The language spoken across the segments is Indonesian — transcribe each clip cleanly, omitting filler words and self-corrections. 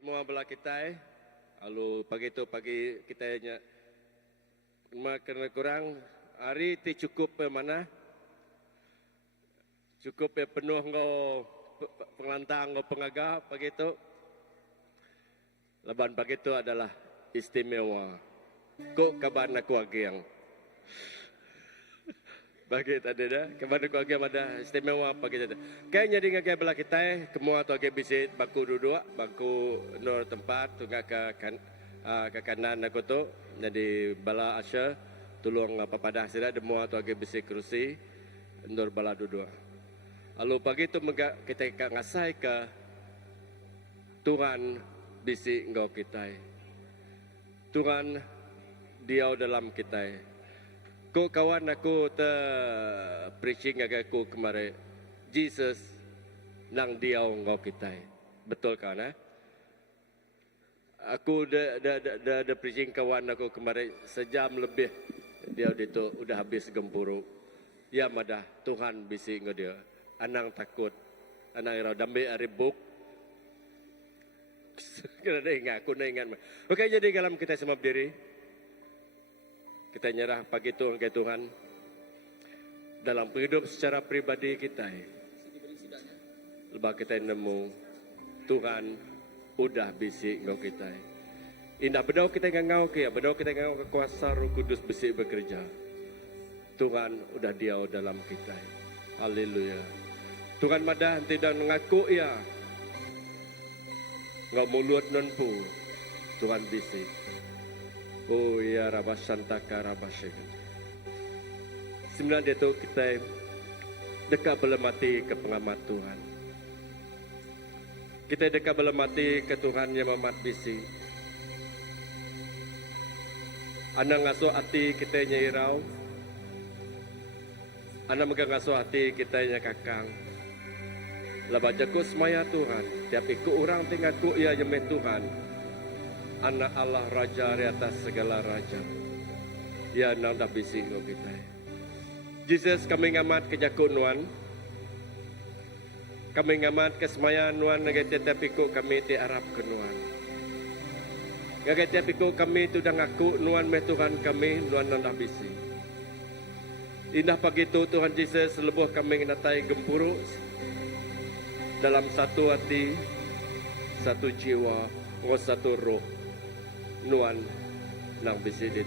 Semua belah kita, lalu pagi itu pagi kita nya kena kurang hari ti cukup mana? Cukup penuh ngau penglantang ngau pengaga pagi itu. Leban pagi itu adalah istimewa. Kok kaban aku agiang. Bagi tadi dah, kaban aku agiang ada istimewa pagi tadi. Kayaknya di ngagai belah kita, kemua tu agi bisit baku duduk, baku nur tempat tu ngak ke kanan aku tu. Jadi bala asya tolong papadah sida demua tu agi bisit kerusi nur bala duduk. Lalu pagi tu kita ngasai ke Tuhan bisi engkau kita. Tuhan diau dalam kita. Ko kawan aku preaching aku kemarin. Jesus nang diau engkau kita. Betul kan? Aku dah preaching kawan aku kemarin sejam lebih. Dia itu udah habis gempuru. Ya madah Tuhan bisi engkau dia. Anang takut. Anang irau dambe aribuk. Kena ingat, aku nak ingat. Okey, jadi dalam kita semua berdiri. Kita nyerah pagi itu ke Tuhan. Dalam hidup secara pribadi kita. Lepas kita nemu Tuhan udah bisi engkau kita. Indah bedau kita ngau ke, bedau kita ngau ke kuasa Roh Kudus bisi bekerja. Tuhan udah diau dalam kita. Haleluya. Tuhan madah tidak mengaku ya. Ngau mulut nonpu Tuhan bisi. Oh ya Rabasantaka Rabasega. Sebenarnya itu kita dekat belemati ke pengamat Tuhan. Kita dekat belemati ke Tuhan yang memat bisi. Anak ngasuh hati kita nyairau. Anak megang ngasuh hati kita nyakakang. Lepas jago semaya Tuhan. Tiap ikut orang tinggal ku ia jemeh Tuhan. Anak Allah Raja di atas segala Raja. Ya nang dah bisi ngau kita. Jesus kami ngamat ke jago nuan. Kami ngamat ke semaya nuan ngagai tiap ikut kami ti Arab ke nuan. Ngagai tiap ikut kami tu dah ngaku nuan meh Tuhan kami nuan nang dah bisi. Indah pagi tu Tuhan Jesus lebuh kami natai gempuru dalam satu hati, satu jiwa, satu roh. Nuan nang bisi itu.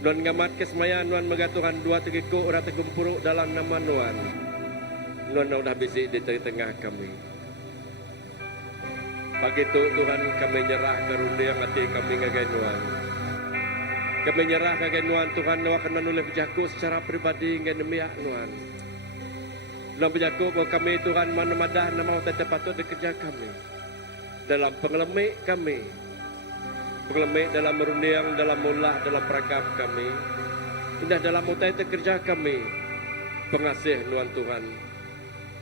Nuan ngamat kesmaya nuan megatuhan dua tegiku ora tegempuruk dalam nama nuan. Nuan dah bisi di tengah kami. Pagi itu Tuhan kami nyerah karunia yang hati kami ngagai nuan. Kami nyerah ngagai nuan Tuhan nuan akan menulis berjaku secara pribadi ngagai demiak nuan. Nuan berjaku bahwa kami Tuhan mana madah nama tetap patut dikerja kami. Dalam pengelemik kami. Pengelemik dalam merunding, dalam mulah, dalam peragam kami. Indah dalam mutai kerja kami. Pengasih nuan Tuhan.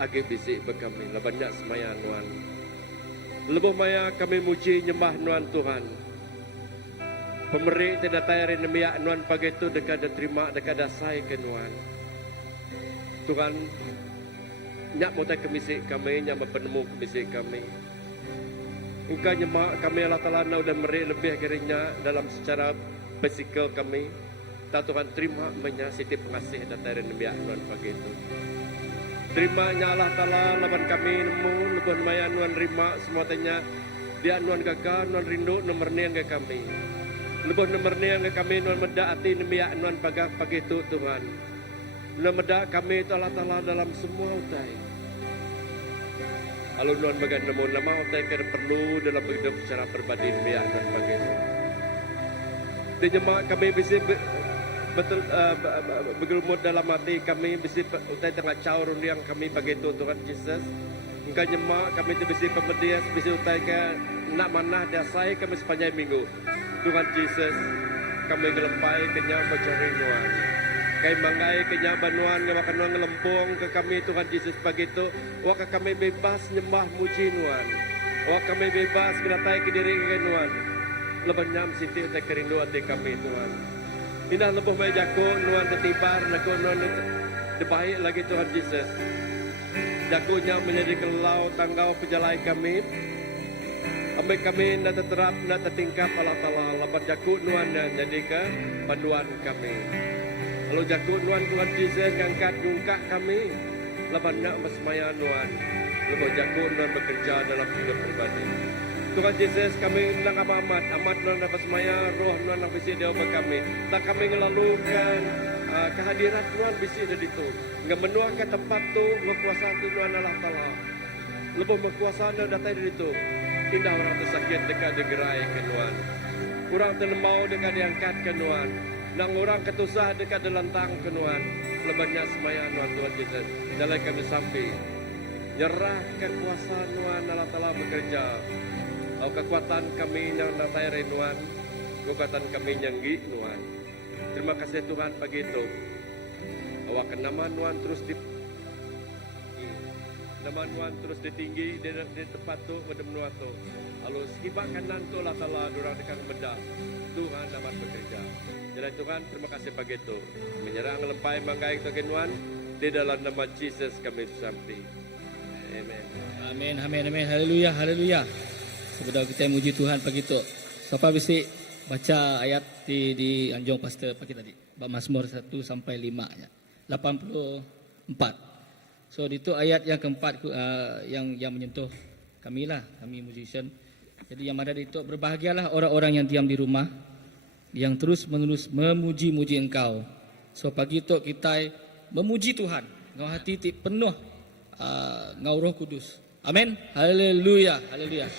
Agi bisik berkami. Lebanyak semaya nuan. Lebuh maya kami muji nyembah nuan Tuhan. Pemerik tidak tayari nemiak nuan pagi itu dekat ada terima, dekat ada say ke nuan. Tuhan. Nyak mutai kemisik kami, nyak penemu kemisik kami. Engkau nyemak kami Allah Ta'ala sudah meri lebih akhirnya dalam secara fisikal kami. Tak Tuhan terima menyasiti pengasih dan dari nemiak nuan pagi itu. Terimanya Allah Ta'ala laban kami nemu lebih maya nuan rima semua tanya. Dia nuan gagal nuan rindu nomor ni yang kami. Lebih nomor ni yang kami nuan medak hati nemiak nuan pagi itu Tuhan. Nuan medak kami itu Allah Ta'ala dalam semua utai. Kalau nuan bagian nemu nama utai kira perlu dalam hidup secara pribadi biar nuan bagian. Di jemaah kami bisa betul bergelumut dalam hati kami bisa utai tengah caur yang kami bagi itu Tuhan Yesus. Engkau jemaah kami itu bisa pemedias bisa utai ke nak mana dasai kami sepanjang minggu. Tuhan Yesus kami gelempai kenyang mencari nuan. Kay mangay kanya banuan nga makanuan ngelempong ke kami Tuhan Yesus pagi itu. Waka kami bebas nyembah muji nuan. Waka kami bebas kinatay ke diri ke nuan. Leban nyam sinti utai kerindu hati kami Tuhan. Indah lebuh may jako nuan ketibar nako nuan debaik lagi Tuhan Yesus. Jakunya menjadi kelau tanggau pejalai kami. Ambil kami na terterap na tertingkap Allah Ta'ala. Lapan jakut nuan dan jadi ke panduan kami. Kalau jakut nuan Tuhan Yesus ngangkat ngungkak kami. Lapan nak bersemaya nuan. Lapan jakut nuan bekerja dalam hidup pribadi. Tuhan Yesus kami undang amat nuan dapat semaya roh nuan yang bisi dia kami. Tak kami ngelalukan kehadiran Tuhan bisi dari itu. Nggak menua ke tempat tu berkuasa tu Tuhan Allah Ta'ala. Lebih berkuasa anda datang dari itu. Indah orang tersakit dekat digerai ke Tuhan. Orang terlembau dekat diangkat ke Tuhan. Nang orang ketusah dekat dilantang ke Tuhan. Lebihnya semaya Tuhan Yesus. Dalam kami sampai. Nyerahkan kuasa Tuhan Allah Ta'ala bekerja. Kekuatan kami yang datang dari Tuhan. Kekuatan kami yang gigi Tuhan. Terima kasih Tuhan pagi itu. Awak nama Tuhan terus di nama Tuhan terus ditinggi di tempat tu pada menua tu. Lalu sekibak kanan tu Allah Ta'ala durang dekat benda. Tuhan dapat bekerja. Jadi Tuhan terima kasih pagi itu. Menyerang lempai manggai Tuhan di dalam nama Yesus kami sampai. Amen. Amin, amin, amin. Haleluya, haleluya. Sebentar kita muji Tuhan pagi itu. Siapa bisa baca ayat di anjung pastor pagi tadi. Mazmur 1 sampai 5 ya. 84. So itu ayat yang keempat yang menyentuh kami lah, kami musician. Jadi yang ada itu berbahagialah orang-orang yang diam di rumah, yang terus-menerus memuji-muji Engkau. So pagi itu kita memuji Tuhan, ngau hati penuh ngau Roh Kudus. Amin. Haleluya, haleluya.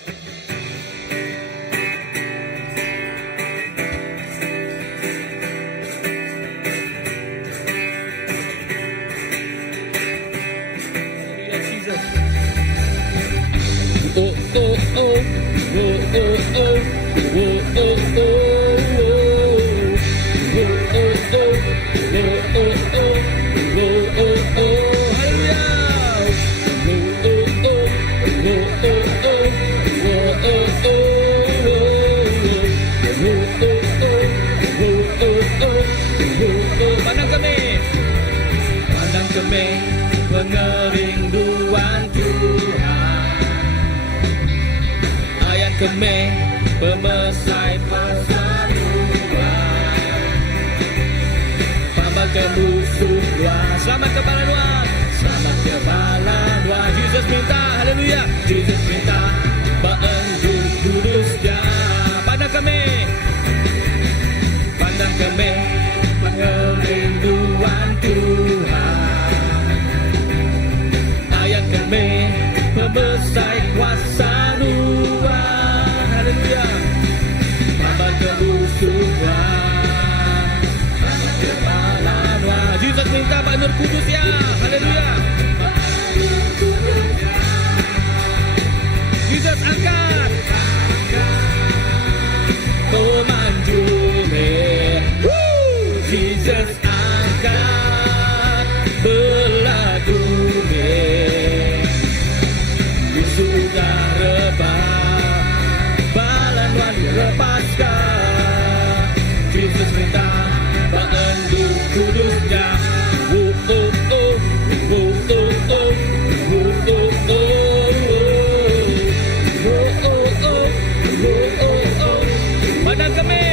Pandang kami pengerinduan Tuhan. Ayat kami pemesai persaduan. Pambal ke musuh luar. Selamat kepala luar. Selamat kepala luar. Jesus minta, haleluya. Jesus minta Baenjung kudus dia. Pandang kami pengerinduan Tuhan. Ayat kami pemesai kuasa Tuhan. Haleluya. Pambal ke musuh luar. Selamat kepala luar. Jesus minta Baenjung kudus ya. Haleluya. Jesus angkat. Oh manjume. Jesus angkat belagume. Sudah rebah balan wan lepaskan. Jesus minta Baenjung kudusnya. Pandang kami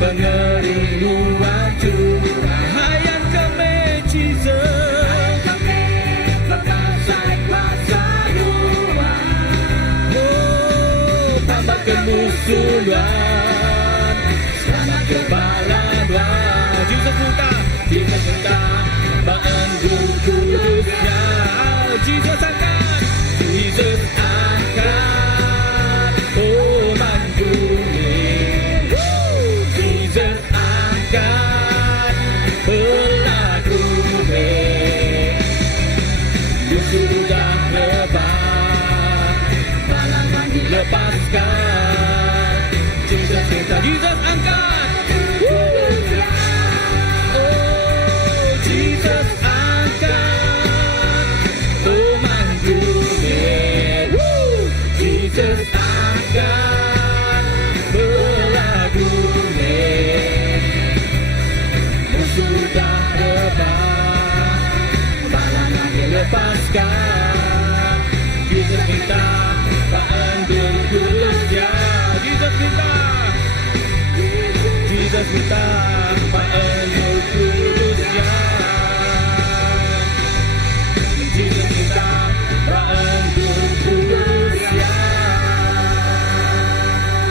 pengerinduan Tuhan. Hayat kami Jesus. Lepasai kuasa Tuhan. Oh, tambah kemusuhan. Selamat kepala Tuhan. Jesus minta Baenjung kudusnya. Jesus angkat. Jesus angkat. Oh manjuni. Jesus angkat belagume. Sudah rebah balangan dilepaskan. Jesus minta. Jesus angkat. Oh Jesus angkat. Oh manjuni. Jesus angkat belagume. Sudah rebah balangan dilepaskan. Jesus minta. Jesus minta Maha Kudusnya. Jesus minta Maha Kudusnya.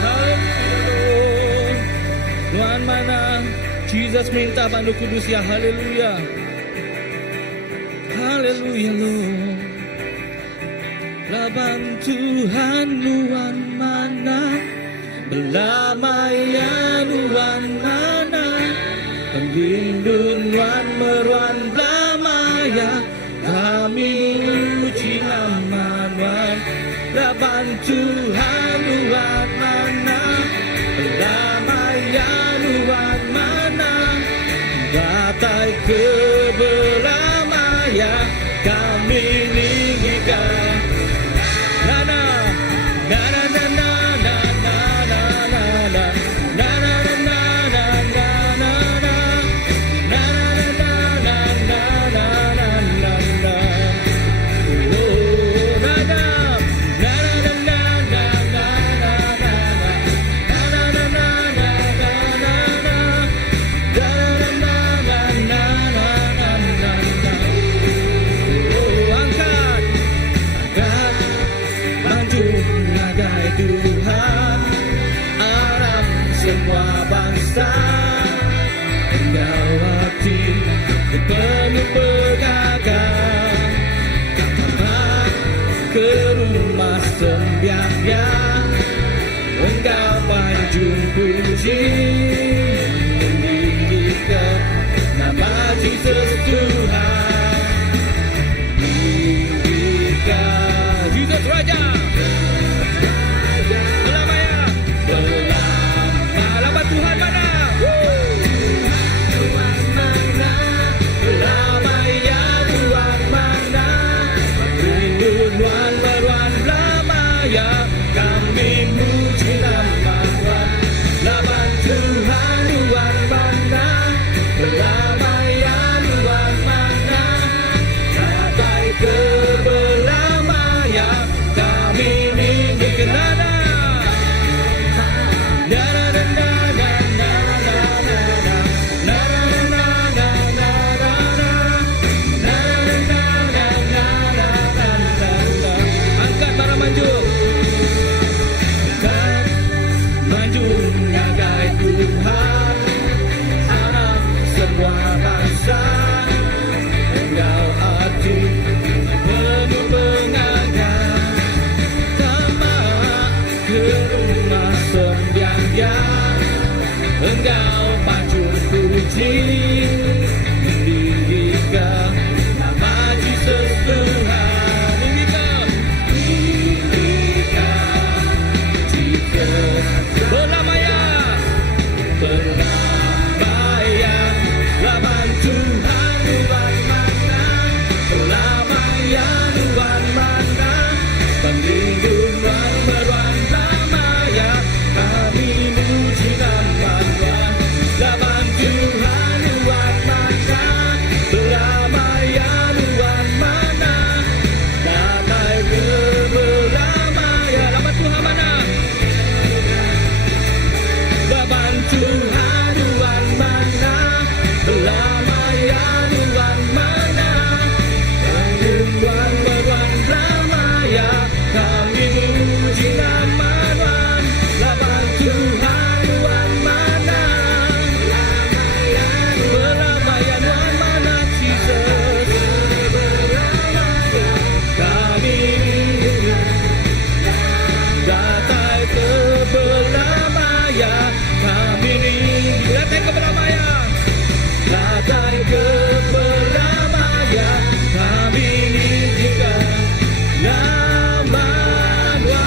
Haleluya. Tuhan mana? Jesus minta Maha Kudusnya. Haleluya. Haleluya Lord. Laban Tuhan nuan mana, belamaya nuan mana, pembindun nuan meruan belamaya, kami uji nama nuan. Laban Tuhan nuan mana, belamaya nuan mana, batai ke belamaya, kami ninggikan. Tuhan Arab semua bangsa, Engkau hati penuh pegagah, ke rumah sembahyang, Engkau panjung puji, meninggikan nama Jesus Tuhan, meninggikan Jesus Raja. Tuhan mana? Tuhan mana? Belamaya Tuhan mana? Rindu Tuhan beruan belamaya, kami muji nama Tuhan. Laban Tuhan Tuhan mana? Belamaya Tuhan mana? Datai ke belamaya, kami ninggikan nada. Tuhan Arab semua bangsa, Engkau hati penuh pengagah, sama ke rumah sembahyang, Engkau panjung puji, meninggikan nama Jesus Tuhan, meninggikan Jesus belamaya. Belamaya, laban Tuhan Tuhan mana, belamaya Tuhan mana, pelindung Tuhan beruan belamaya, kami muji nama Tuhan. Laban Tuhan Tuhan mana, belamaya Tuhan mana, damai ke belamaya. Laban Tuhan mana? Laban Tuhan Tuhan mana, belamaya Tuhan mana, Tuhan beruan belamaya, kami muji nama Tuhan. Laban Tuhan Tuhan mana, belamaya Tuhan mana, Jesus kami datai ke belamaya, kami datai ke belamaya, datai ke belamaya, kami ninggikan nama Tuhan.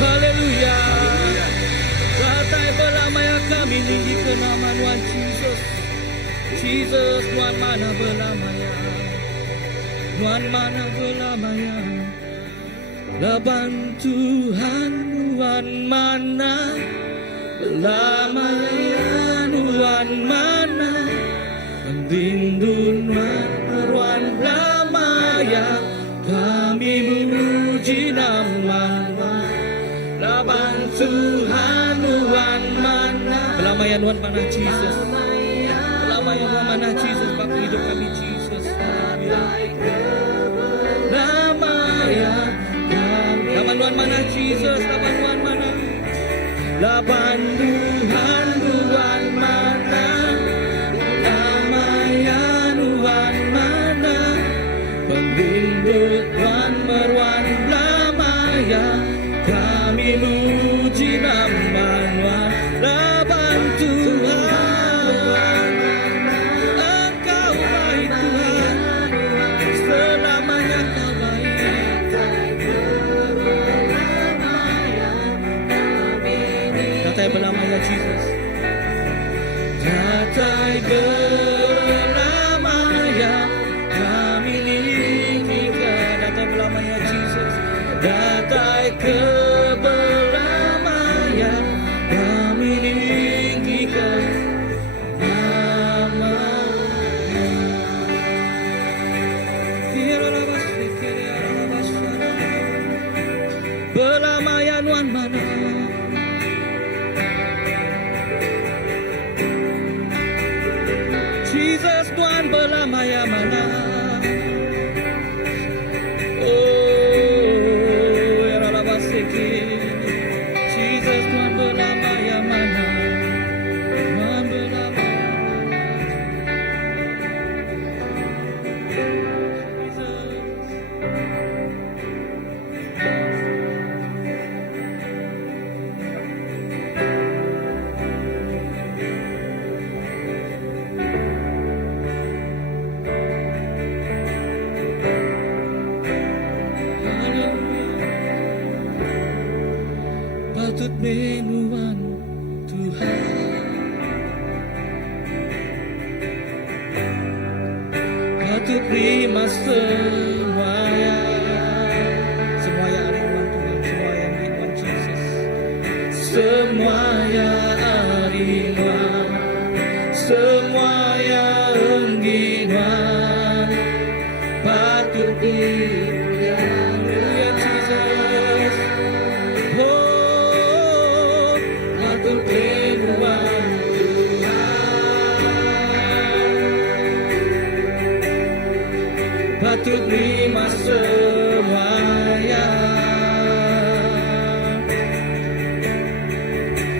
Haleluya. Datai belamaya, kami ninggikan nama Tuhan Jesus. Jesus Tuhan mana belamaya, Tuhan mana belamaya. Laban Tuhan Tuhan mana, belamaya Tuhan mana, pembindun Tuhan belamaya, kami memuji nama Tuhan. Laban Tuhan Tuhan Belamaya Tuhan mana Jesus. Belamaya Tuhan mana Jesus. Bapa hidup kami Jesus. Belamaya Laban Tuhan mana Jesus. Laban Tuhan mana. Laban Tuhan Tuhan mana. Belamaya Tuhan mana. Pembimbing Tuhan meruan Belamaya. Kami muji nama Tuhan. Laban Tuhan, Engkau baik Tuhan, selamanya Kau baik. Datai belamaya Jesus, datai belamaya kami ninggikan. Datai belamaya Jesus, datai ke belamaya kami ninggikan belamaya Tuhan mana. Jesus Tuhan belamaya mana. Oh ya Allah Jesus Tuhan belamaya mana. Tuhan belamaya patut menuan Tuhan, patut terima semuanya, semuanya ada Tuhan Tuhan, semuanya di Tuhan Jesus, semuanya ada Tuhan, semuanya di Tuhan, patut dimuliakan Jesus. Patut menuan Tuhan, patut terima semuanya,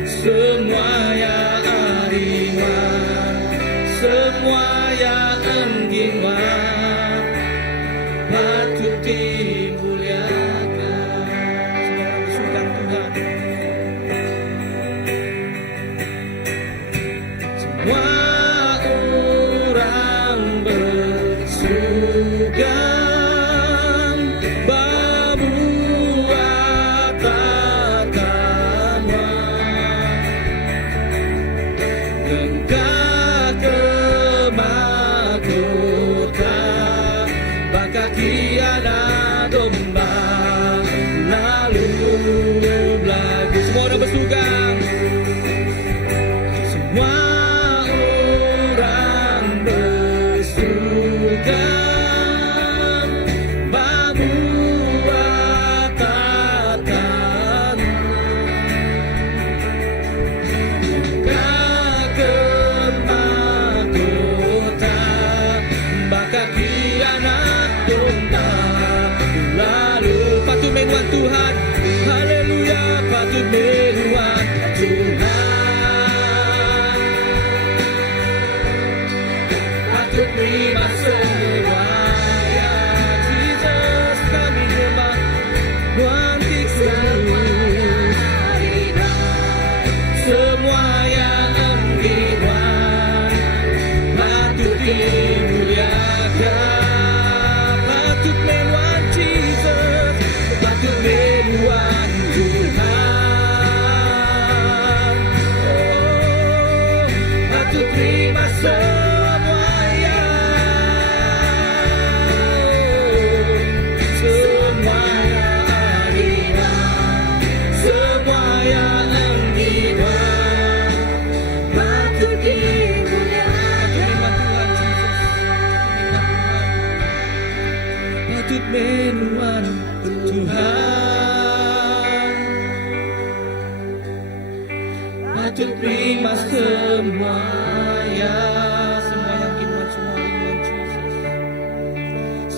semuanya ariman, semuanya engginwan, patut dimuliakan. Saudara bersyukur Tuhan. Semua orang bersukan berbuat katakanlah engkau kemakmuran bakal kiamat domba lalu lagu. Semua orang bersukan. Semua menuan Tuhan, haleluya, patut menuan patut terima semua ya. Semua yang iman, semua iman Jesus.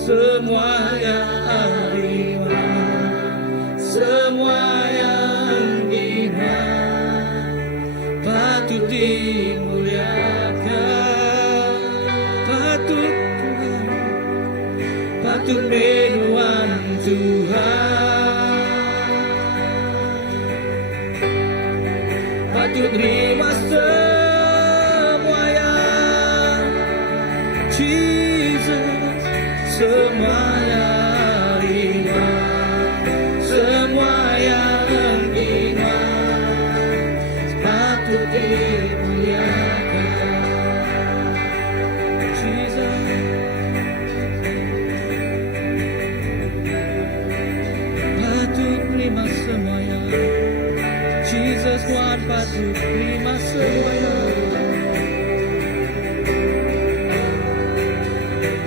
Semua yang iman, semua yang iman patut dimuliakan, patut Tuhan, patut menuan Tuhan, patut terima semua yang Jesus, semua yang iman, semua yang iman patut dimuliakan Jesus. Patut terima semuanya Jesus, Tuhan patut terima semuanya.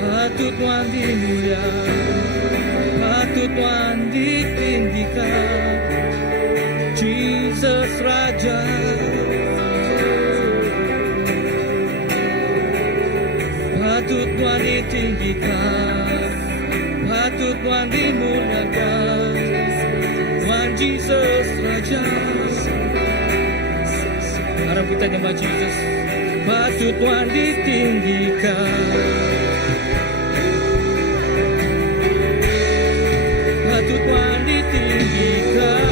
Patut Tuhan dimuliakan, patut Tuhan ditinggikan Jesus Raja. Patut Tuhan ditinggikan, patut Tuhan dimuliakan Tuhan Jesus Raja. Harap kita nyembah Jesus. Patut Tuhan ditinggikan, patut Tuhan ditinggikan,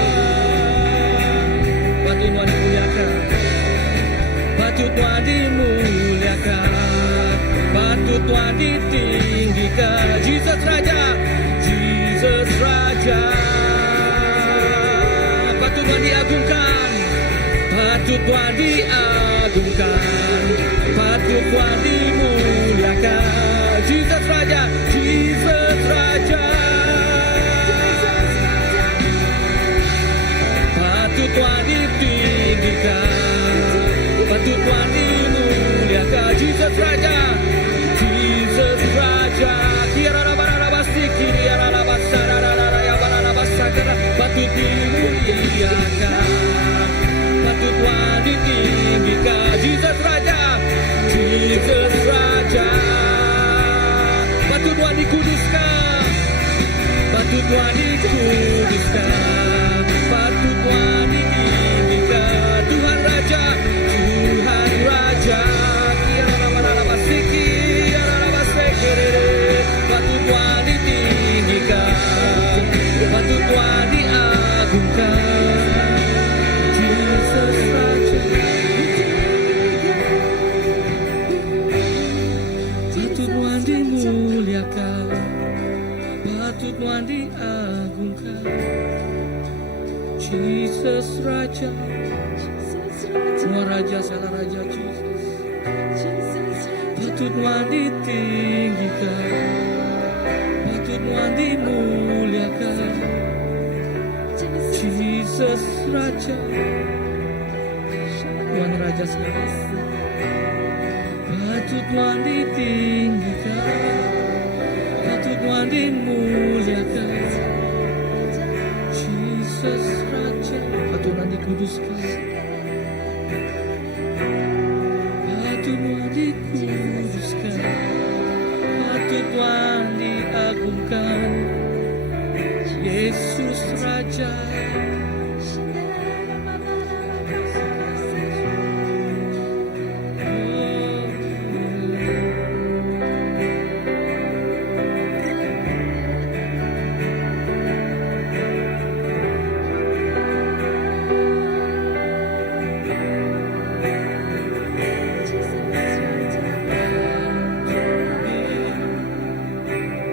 patut Tuhan dimuliakan, patut Tuhan dimuliakan, patut Tuhan ditinggikan Jesus Raja, Jesus Raja. Patut Tuhan diagungkan, patut Tuhan diagungkan, patut Tuhan dimuliakan Jesus Raja, Jesus Raja. Patut Tuhan ditinggikan, patut Tuhan dimuliakan Jesus Raja, Jesus Raja. Patut dimuliakan, patut Tuhan ditinggikan Jesus Raja, Jesus Raja. Patut Tuhan dikuduskan, patut Tuhan dikuduskan, patut Tuhan ditinggikan Tuhan Raja, Tuhan Raja. Patut Tuhan ditinggikan, patut Tuhan diagungkan Jesus Raja. Patut Tuhan dimuliakan, patut Tuhan diagungkan Jesus Raja. Semua raja, segala raja Jesus. Patut Tuhan ditinggikan, patut Tuhan dimuliakan Jesus Raja, Tuhan Raja segala. Patut Tuhan ditinggikan, patut Tuhan dimuliakan Jesus Raja. Patut Tuhan dikuduskan, patut Tuhan dikuduskan, patut Tuhan diagungkan Yesus Raja.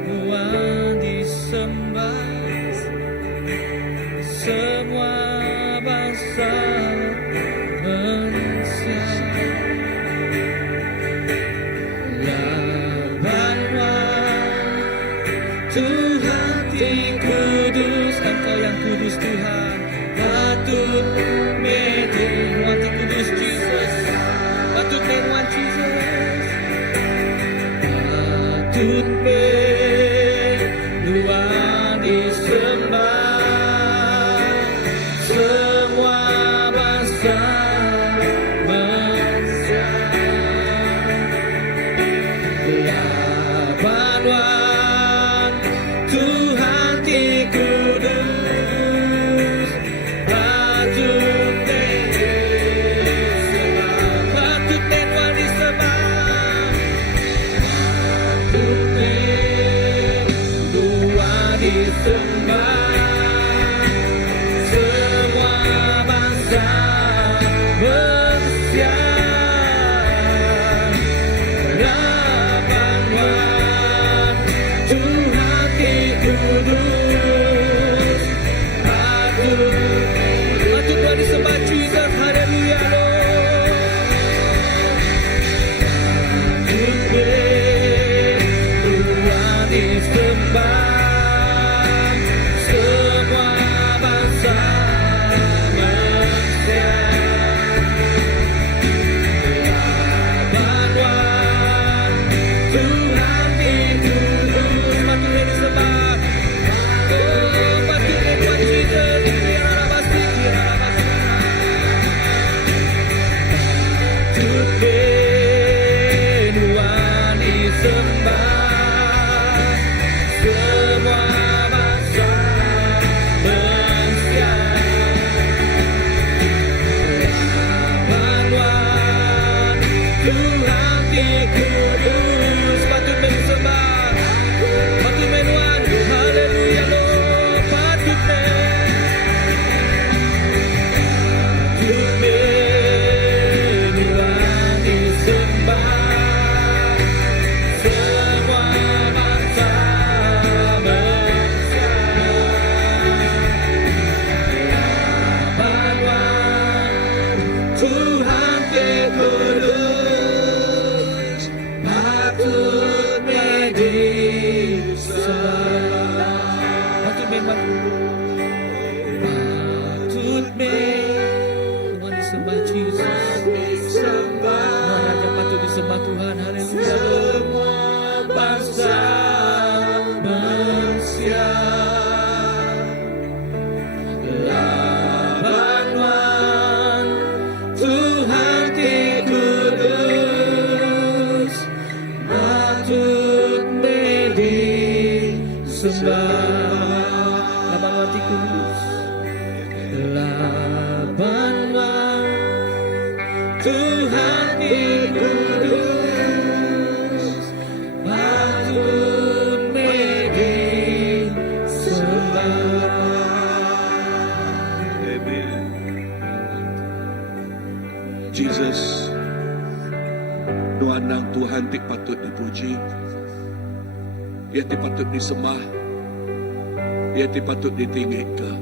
Tuhan disembah, Tuhan di kudus, patut bagi sembah. Amen. Jesus, Tuhan nang Tuhan ti patut dipuji. Ia ti patut disembah. Ia ti patut ditinggi ka.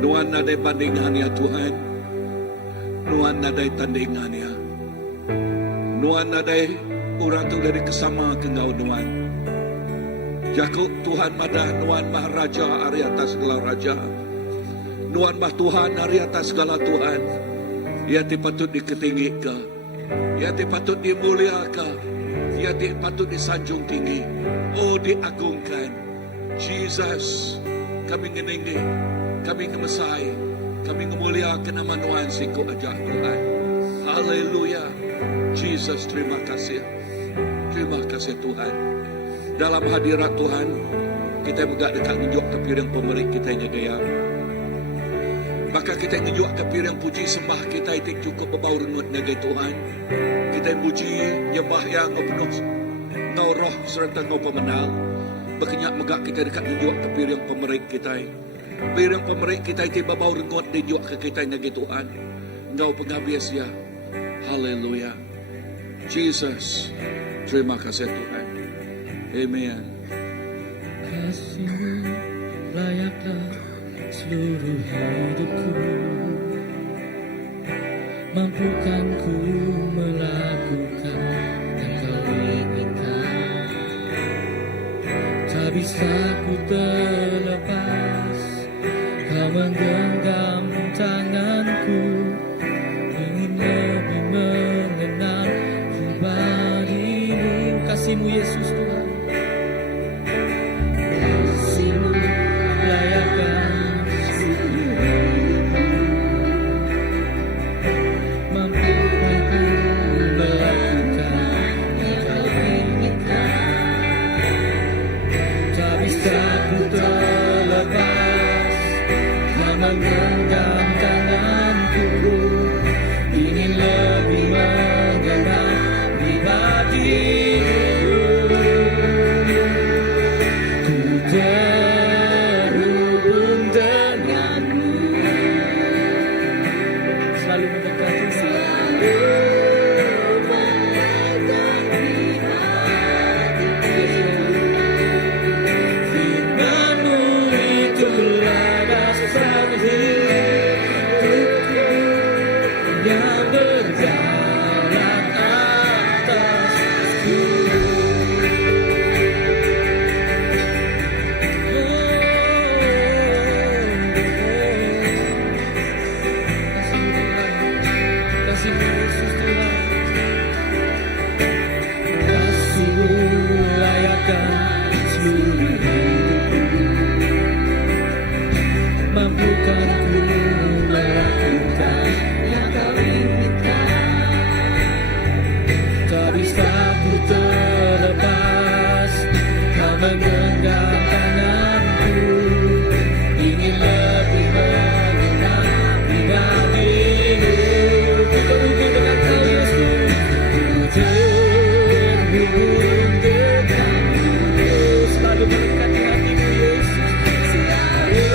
Nuan nadai bandingan ya Tuhan. Nuan nadai tandingan ya. Nuan nadai orang tu dari kesama ke ngau Nuan. Jakuk Tuhan madah Nuan Maharaja ari atas segala raja. Nuan mah Tuhan ari atas segala Tuhan. Ia ti patut diketinggi ka. Ia ti patut dimuliakan. Ia ti patut disanjung tinggi. Oh diagungkan. Jesus, kami ngeninggi, kami ngemesai, kami ngemuliakan nama Tuhan siku aja Tuhan. Haleluya. Jesus, terima kasih. Terima kasih Tuhan. Dalam hadirat Tuhan, kita juga dekat ngejuk ke piring pemerik kita yang gaya. Maka kita ngejuk ke piring puji sembah kita itu cukup berbau rengut nagai Tuhan. Kita puji nyembah yang penuh ngau roh serta ngau pemenang. Berkenyak megak kita dekat ngejuk ke piring pemerik kita. Piring pemerik kita itu berbau rengut ngejuk ke kita nagai Tuhan. Ngau penghabis ya. Haleluya. Jesus, terima kasih Tuhan. Amen. Kasih-Mu layaklah seluruh hidupku, mampukan ku melakukan yang Kau inginkan. Tak bisa ku terlepas, Kau menggenggam tanganku, ingin lebih mengenal pribadi-Mu. Kasih-Mu Yesus Tuhan, kasih-Mu layakkan menggenggam tanganku, ingin lebih mengenal pribadi-Mu. Ku terhubung denganmu, selalu mendekati selalu. Firman-Mu itulah dasar hidupku yang berjalan atasku. Kasih-Mu Yesus Tuhan, kasih-Mu layakkan seluruh hidupku, mampukan ku melakukan yang Kau inginkan. Tak bisa ku terlepas, Kau menggenggam tanganku, ingin lebih mengenal pribadi-Mu. Ku terhubung dengan Kau Yesus, ku terhubung denganmu, selalu mendekati hati-Mu Yesus, selalu.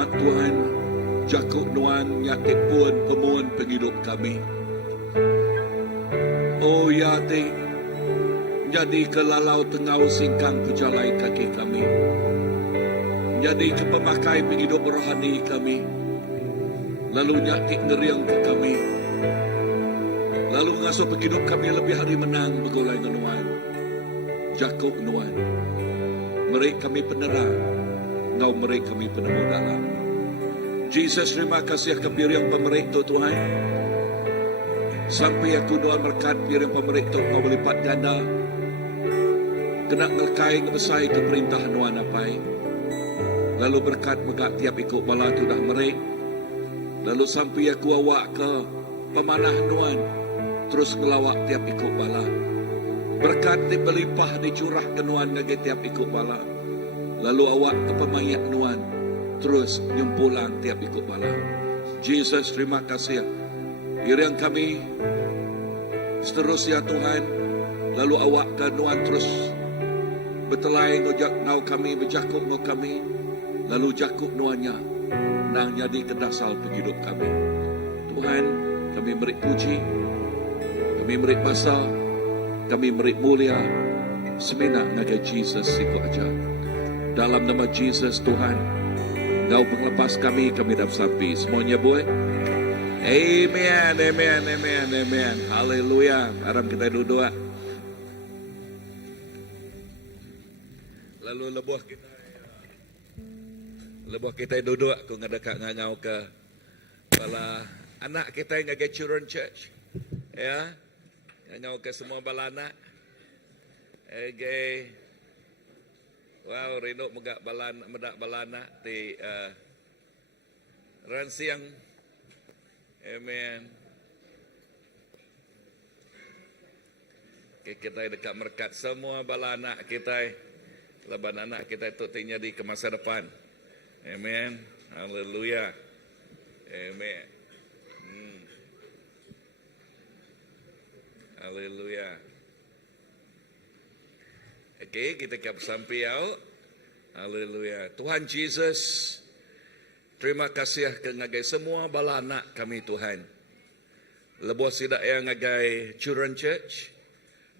selamat Tuhan. Jakuk nuan nyakit pun pemuan penghidup kami. Oh ya te, jadi kelalau tengau singkang pejalai kaki kami. Jadi kepemakai penghidup rohani kami. Lalu nyakit ngeriang ke kami. Lalu ngasuh penghidup kami lebih hari menang begolai nuan. Jakuk nuan. Mereka kami penerang. Ngau mereka kami penemu dalam. Jesus, terima kasih kepiriang pemerintah Tuhan. Sampai aku doa berkat piriang pemerintah mau melipat ganda. Kena ngelkai ngebesai ke perintah nuan apai. Lalu berkat megak tiap ikut bala tu dah merik. Lalu sampai aku awak ke pemanah nuan. Terus ngelawak tiap ikut bala. Berkat di berlimpah dicurah ke nuan ngagi tiap ikut bala. Lalu awak ke pemayak nuan. Terus nyumpulan tiap ikut bala. Jesus, terima kasih. Iriang kami seterusnya Tuhan. Lalu awak ke nuan terus betelai ngojak nau kami, berjakuk nau kami. Lalu jakuk nuannya nang jadi kedasal penghidup kami. Tuhan, kami beri puji, kami beri basa, kami beri mulia. Semena naga Jesus siku aja. Dalam nama Jesus Tuhan, Engkau penglepas kami dapat sampai. Semuanya boleh? Amen, amen, amen, amen. Haleluya. Harap kita duduk. Lalu lebuh kita duduk. Aku ngedekat ngangau ke bala anak kita yang ngagak children church. Ya. Ngangau ke semua bala anak. Okay. Wow, rindu megak balana, medak balana di ransiang. Amen. Okay, kita dekat merkat semua balana kita, leban anak kita itu tinggal di ke masa depan. Amen. Haleluya. Amen. Haleluya. Okey, kita kap sampai out. Haleluya. Tuhan Jesus, terima kasih ke ngagai semua bala anak kami Tuhan. Lebuh sidak yang ngagai children church.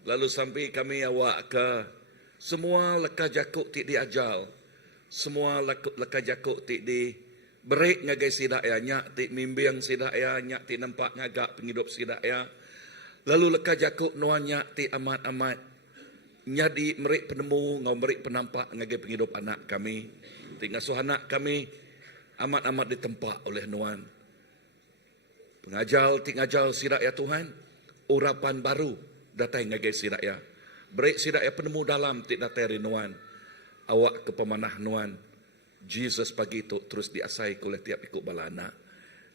Lalu sampai kami awak ke semua leka jakuk tik diajal. Semua leka jakuk tik di berik ngagai sidak ya, nyak tik mimbiang sidak ya, nyak tik nampak ngagak penghidup sidak ya. Lalu leka jakuk nuan nyak tik amat-amat nyadi merik penemu, ngau merik penampak ngagai penghidup anak kami. Tingasuh anak kami amat-amat ditempak oleh nuan. Pengajal, tingajal sidak ya Tuhan. Urapan baru datang ngagai sidak ya. Berik sidak ya penemu dalam tik datang nuan. Awak ke pemanah nuan. Jesus pagi itu terus diasai oleh tiap ikut bala anak.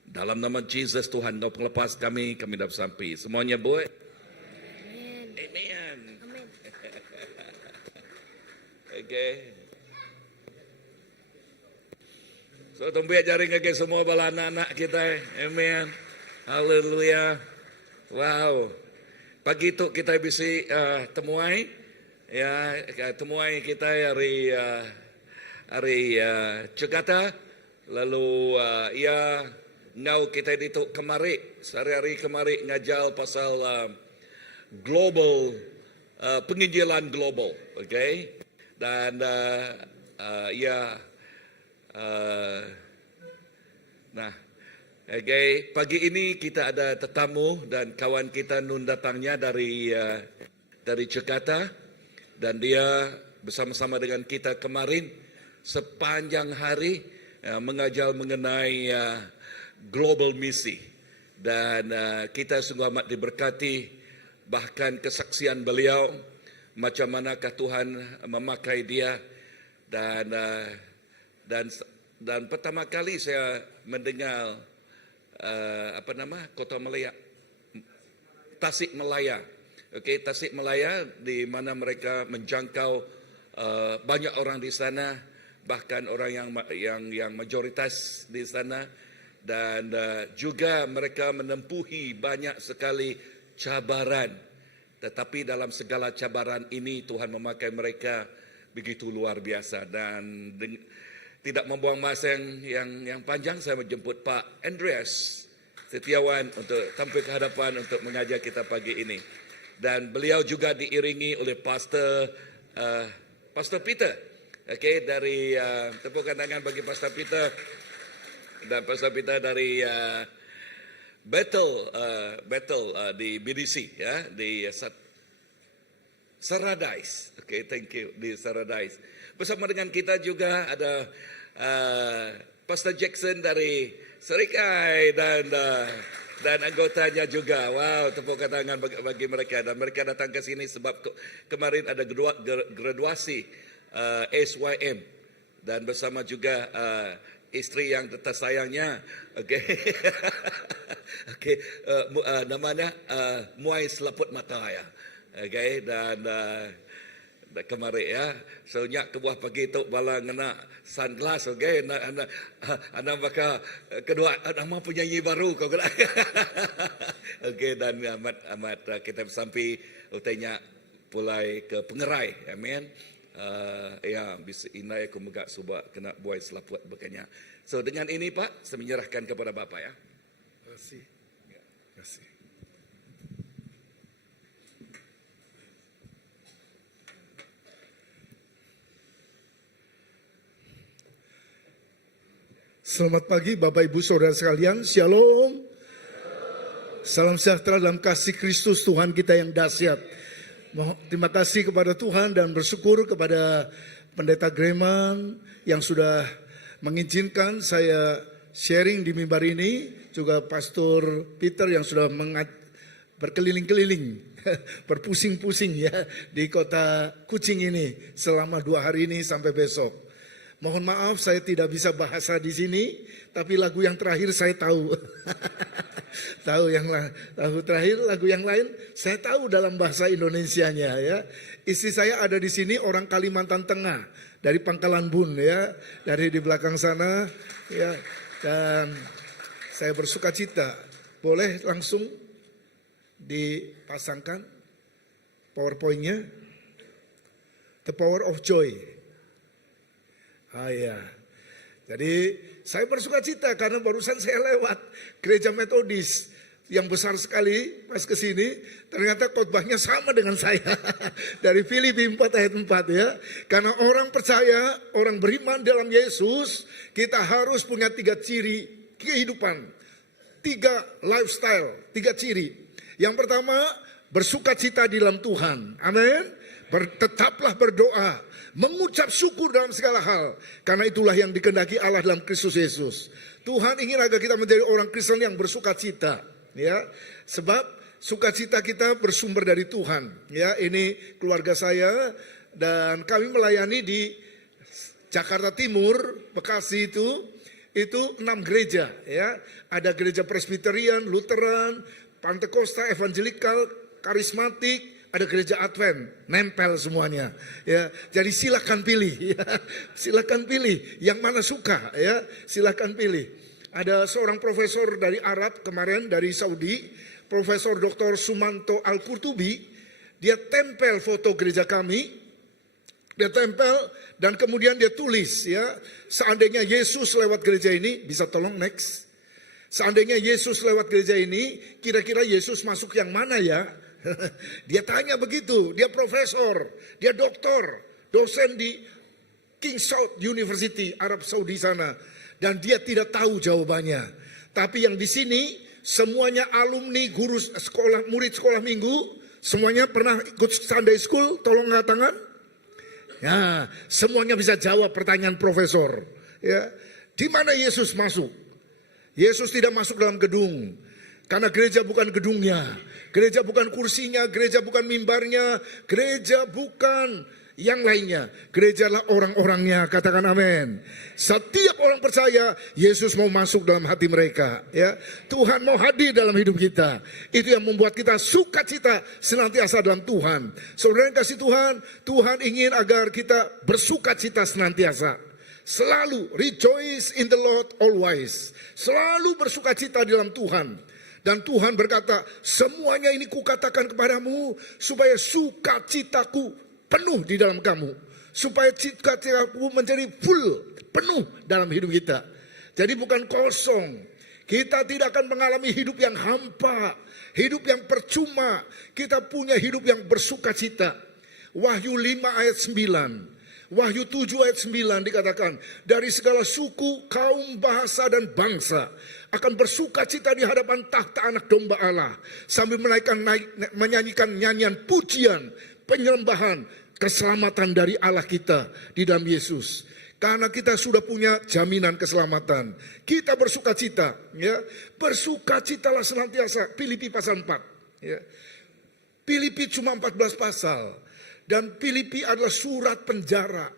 Dalam nama Jesus Tuhan, Kau pelepas kami dapat sampai. Semuanya boleh? Amen. Okay. So tumpiak jaring ke semua bala anak-anak kita. Amen. Haleluya. Wow. Pagi itu kita bisa temuai. Ya, temuai kita hari Jakarta. Lalu ya ngau kita itu kemari. Sehari-hari kemari ngajal pasal global penginjilan global. Okay. Dan nah, okay, pagi ini kita ada tetamu dan kawan kita nun datangnya dari Jakarta dan dia bersama-sama dengan kita kemarin sepanjang hari mengajar mengenai global misi dan kita sungguh amat diberkati bahkan kesaksian beliau. Macam manakah Tuhan memakai dia dan pertama kali saya mendengar Kota Malaya, Tasikmalaya. Okey, Tasikmalaya di mana mereka menjangkau banyak orang di sana, bahkan orang yang majoritas di sana dan juga mereka menempuhi banyak sekali cabaran. Tetapi dalam segala cabaran ini Tuhan memakai mereka begitu luar biasa dan tidak membuang masa yang panjang, saya menjemput Pak Andreas Setiawan untuk tampil ke hadapan untuk mengajar kita pagi ini. Dan beliau juga diiringi oleh Pastor Peter. Okey, dari tepukan tangan bagi Pastor Peter. Dan Pastor Peter dari Battle di BDC, ya, di Saradise. Okey, thank you, di Saradise. Bersama dengan kita juga ada Pastor Jackson dari Serikai dan anggotanya juga. Wow, tepukan tangan bagi mereka. Dan mereka datang ke sini sebab kemarin ada graduasi SYM dan bersama juga isteri yang tersayangnya. Okey. Okey, namanya Muai Selaput Mata, ya. Okey, dan kemarin, ya, so nyak ke buah pagi tu bala ngena sunglass. Okey, anda bakal kedua nama penyanyi baru kau kena. Okey, dan amat kita sampai utainya pulai ke pengerai. Amin. Ya, bisa inai aku megak subak kena buai selaput bekanya. So dengan ini Pak, saya menyerahkan kepada Bapak, ya. Terima kasih. Terima kasih. Selamat pagi Bapak Ibu Saudara sekalian, Shalom. Salam sejahtera dalam kasih Kristus Tuhan kita yang dahsyat. Terima kasih kepada Tuhan dan bersyukur kepada Pendeta Greman yang sudah mengizinkan saya sharing di mimbar ini, juga Pastor Peter yang sudah berkeliling-keliling, berpusing-pusing, ya, di kota Kuching ini selama 2 hari ini sampai besok. Mohon maaf saya tidak bisa bahasa di sini, tapi lagu yang terakhir saya tahu. Tahu terakhir lagu yang lain saya tahu dalam bahasa Indonesianya, ya. Istri saya ada di sini orang Kalimantan Tengah dari Pangkalan Bun, ya, dari di belakang sana, ya. Dan saya bersuka cita. Boleh langsung dipasangkan PowerPoint-nya. The Power of Joy. Ya. Jadi saya bersuka cita karena barusan saya lewat gereja Metodis yang besar sekali pas ke sini, ternyata khotbahnya sama dengan saya. Dari Filipi 4 ayat 4, ya. Karena orang percaya, orang beriman dalam Yesus, kita harus punya 3 ciri kehidupan. 3 lifestyle, 3 ciri. Yang pertama, bersuka cita di dalam Tuhan. Amin. Tetaplah berdoa, mengucap syukur dalam segala hal, karena itulah yang dikehendaki Allah dalam Kristus Yesus. Tuhan ingin agar kita menjadi orang Kristen yang bersuka cita, ya. Sebab sukacita kita bersumber dari Tuhan, ya. Ini keluarga saya dan kami melayani di Jakarta Timur, Bekasi itu 6 gereja, ya. Ada gereja Presbyterian, Lutheran, Pantekosta, Evangelikal, Karismatik, ada gereja Advent, nempel semuanya, ya. Jadi silakan pilih, ya. Silakan pilih yang mana suka, ya. Silakan pilih. Ada seorang profesor dari Arab kemarin, dari Saudi, Profesor Dr. Sumanto Al-Qurtubi, dia tempel foto gereja kami, dia tempel dan kemudian dia tulis, ya, seandainya Yesus lewat gereja ini, bisa tolong next. Seandainya Yesus lewat gereja ini, kira-kira Yesus masuk yang mana, ya? Dia tanya begitu, dia profesor, dia doktor, dosen di King Saud University, Arab Saudi sana. Dan dia tidak tahu jawabannya. Tapi yang di sini, semuanya alumni, guru sekolah, murid sekolah minggu, semuanya pernah ikut Sunday School, tolong angkat tangan. Ya, semuanya bisa jawab pertanyaan profesor. Ya, di mana Yesus masuk? Yesus tidak masuk dalam gedung. Karena gereja bukan gedungnya, gereja bukan kursinya, gereja bukan mimbarnya, gereja bukan yang lainnya. Gereja adalah orang-orangnya, katakan amin. Setiap orang percaya Yesus mau masuk dalam hati mereka, ya. Tuhan mau hadir dalam hidup kita. Itu yang membuat kita sukacita senantiasa dalam Tuhan. Saudara yang kasih Tuhan, Tuhan ingin agar kita bersukacita senantiasa. Selalu rejoice in the Lord always. Selalu bersukacita di dalam Tuhan. Dan Tuhan berkata, semuanya ini kukatakan kepadamu supaya sukacitaku penuh di dalam kamu. supaya cita-citaku menjadi full, penuh dalam hidup kita. Jadi bukan kosong. Kita tidak akan mengalami hidup yang hampa, hidup yang percuma. Kita punya hidup yang bersukacita. Wahyu 5 ayat 9. Wahyu 7 ayat 9 dikatakan, dari segala suku, kaum, bahasa, dan bangsa akan bersukacita di hadapan takhta anak domba Allah, sambil menyanyikan nyanyian pujian, penyembahan, keselamatan dari Allah kita di dalam Yesus. Karena kita sudah punya jaminan keselamatan, kita bersukacita, ya. Bersukacitalah senantiasa. Filipi pasal 4, ya. Filipi cuma 14 pasal. Dan Filipi adalah surat penjara.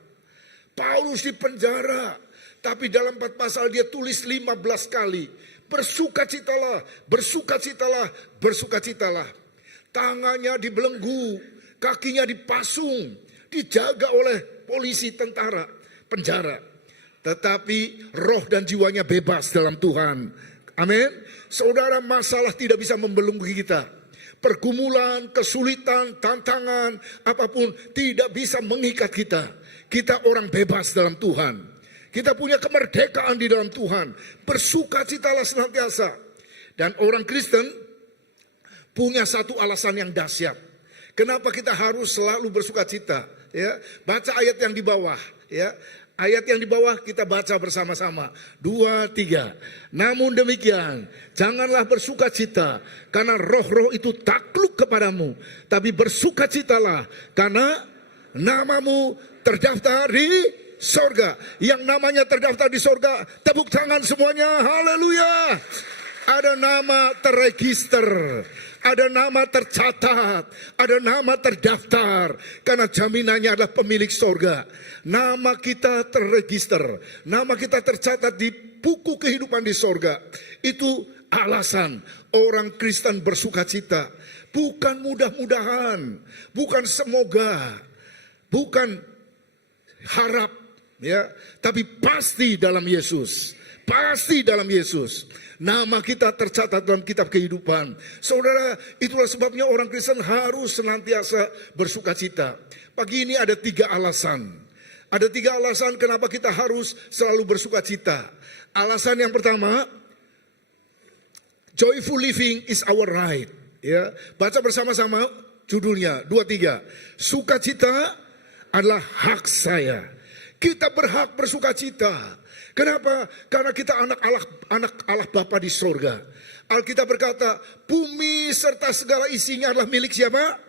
Paulus di penjara. Tapi dalam 4 pasal dia tulis 15 kali. Bersukacitalah, bersukacitalah, bersukacitalah. Tangannya dibelenggu, kakinya dipasung, dijaga oleh polisi, tentara, penjara. Tetapi roh dan jiwanya bebas dalam Tuhan. Amin. Saudara, masalah tidak bisa membelenggu kita. Pergumulan, kesulitan, tantangan, apapun tidak bisa mengikat kita. Kita orang bebas dalam Tuhan. Kita punya kemerdekaan di dalam Tuhan. Bersukacitalah senantiasa. Dan orang Kristen punya satu alasan yang dahsyat. Kenapa kita harus selalu bersukacita? Ya, baca ayat yang di bawah. Ya, ayat yang di bawah kita baca bersama-sama. 2, 3. Namun demikian, janganlah bersukacita karena roh-roh itu takluk kepadamu. Tapi bersukacitalah karena namamu terdaftar di sorga. Yang namanya terdaftar di sorga, tepuk tangan semuanya. Haleluya. Ada nama terregister, ada nama tercatat, ada nama terdaftar. Karena jaminannya adalah pemilik sorga. Nama kita terregister, nama kita tercatat di buku kehidupan di sorga. Itu alasan orang Kristen bersukacita. Bukan mudah-mudahan, bukan semoga, bukan harap, ya, tapi pasti dalam Yesus. Pasti dalam Yesus. Nama kita tercatat dalam kitab kehidupan. Saudara, itulah sebabnya orang Kristen harus senantiasa bersukacita. Pagi ini ada 3 alasan. Ada 3 alasan kenapa kita harus selalu bersukacita. Alasan yang pertama, joyful living is our right. Ya, baca bersama-sama judulnya 2-3. Sukacita adalah hak saya. Kita berhak bersukacita. Kenapa? Karena kita anak Allah Bapa di sorga. Alkitab berkata, bumi serta segala isinya adalah milik siapa?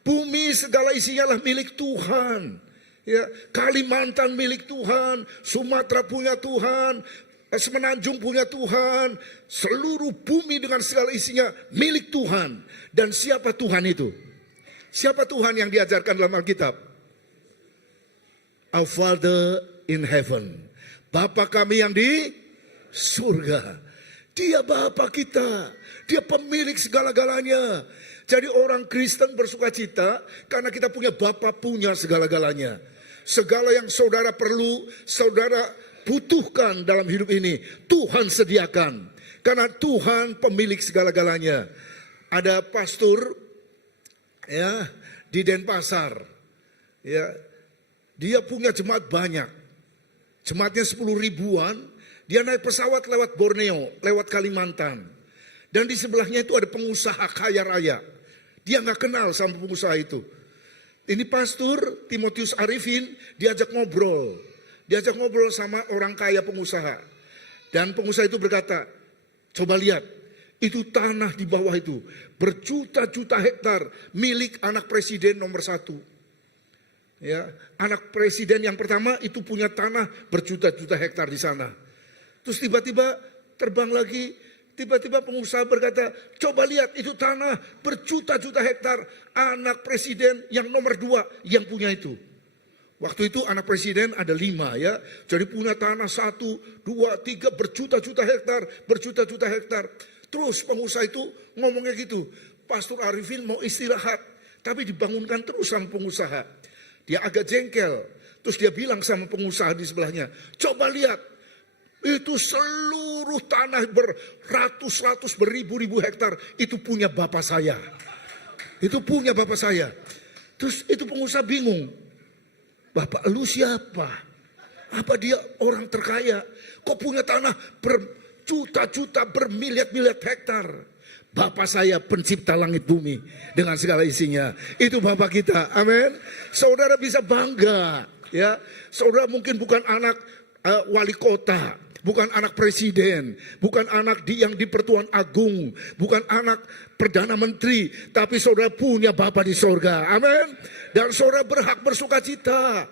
Bumi segala isinya adalah milik Tuhan. Ya, Kalimantan milik Tuhan, Sumatera punya Tuhan, Semenanjung punya Tuhan, seluruh bumi dengan segala isinya milik Tuhan. Dan siapa Tuhan itu? Siapa Tuhan yang diajarkan dalam Alkitab? Our Father in heaven. Bapa kami yang di surga. Dia Bapa kita. Dia pemilik segala-galanya. Jadi orang Kristen bersukacita karena kita punya Bapa punya segala-galanya. Segala yang saudara perlu, saudara butuhkan dalam hidup ini, Tuhan sediakan. Karena Tuhan pemilik segala-galanya. Ada pastor, ya, di Denpasar. Ya, dia punya jemaat banyak. Jemaatnya 10 ribuan, dia naik pesawat lewat Borneo, lewat Kalimantan. Dan di sebelahnya itu ada pengusaha kaya raya. Dia nggak kenal sama pengusaha itu. Ini pastor Timotius Arifin diajak ngobrol. Diajak ngobrol sama orang kaya pengusaha. Dan pengusaha itu berkata, coba lihat, itu tanah di bawah itu. Berjuta-juta hektar milik anak presiden nomor 1. Ya, anak presiden yang pertama itu punya tanah berjuta-juta hektar di sana. Terus tiba-tiba terbang lagi, tiba-tiba pengusaha berkata, coba lihat itu tanah berjuta-juta hektar, anak presiden yang nomor 2 yang punya itu. Waktu itu anak presiden ada 5 ya, jadi punya tanah 1, 2, 3 berjuta-juta hektar, berjuta-juta hektar. Terus pengusaha itu ngomongnya gitu, Pastor Arifin mau istirahat, tapi dibangunkan terus sama pengusaha. Dia agak jengkel. Terus dia bilang sama pengusaha di sebelahnya, coba lihat, itu seluruh tanah beratus-ratus, beribu-ribu hektar, itu punya bapak saya. Itu punya bapak saya. Terus itu pengusaha bingung. Bapak lu siapa? Apa dia orang terkaya? Kok punya tanah berjuta-juta, bermiliar-miliar hektar? Bapak saya pencipta langit bumi dengan segala isinya. Itu Bapak kita. Amin. Saudara bisa bangga, ya. Saudara mungkin bukan anak wali kota, bukan anak presiden, bukan anak yang di Pertuan Agung, bukan anak perdana menteri, tapi saudara punya Bapa di sorga. Amin. Dan saudara berhak bersuka cita.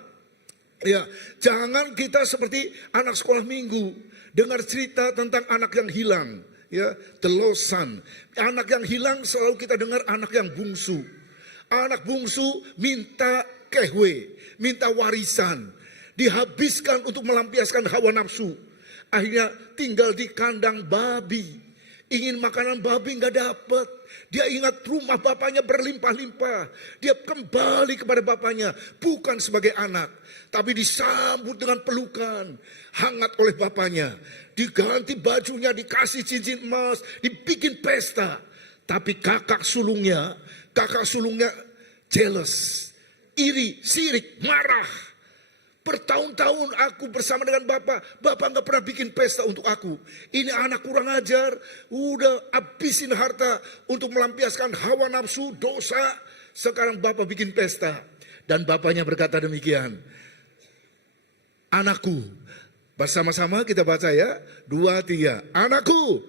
Ya, jangan kita seperti anak sekolah minggu dengar cerita tentang anak yang hilang. Ya, the lost son. Anak yang hilang selalu kita dengar anak yang bungsu. Anak bungsu minta kehwe, minta warisan, dihabiskan untuk melampiaskan hawa nafsu. Akhirnya tinggal di kandang babi. Ingin makanan babi nggak dapat. Dia ingat rumah bapaknya berlimpah-limpah. Dia kembali kepada bapaknya. Bukan sebagai anak. Tapi disambut dengan pelukan. Hangat oleh bapaknya. Diganti bajunya, dikasih cincin emas. Dibikin pesta. Tapi kakak sulungnya jealous. Iri, sirik, marah. Bertahun-tahun aku bersama dengan Bapak nggak pernah bikin pesta untuk aku. Ini anak kurang ajar, udah habisin harta untuk melampiaskan hawa nafsu, dosa. Sekarang Bapak bikin pesta. Dan bapaknya berkata demikian. Anakku, bersama-sama kita baca ya. 2, 3. Anakku,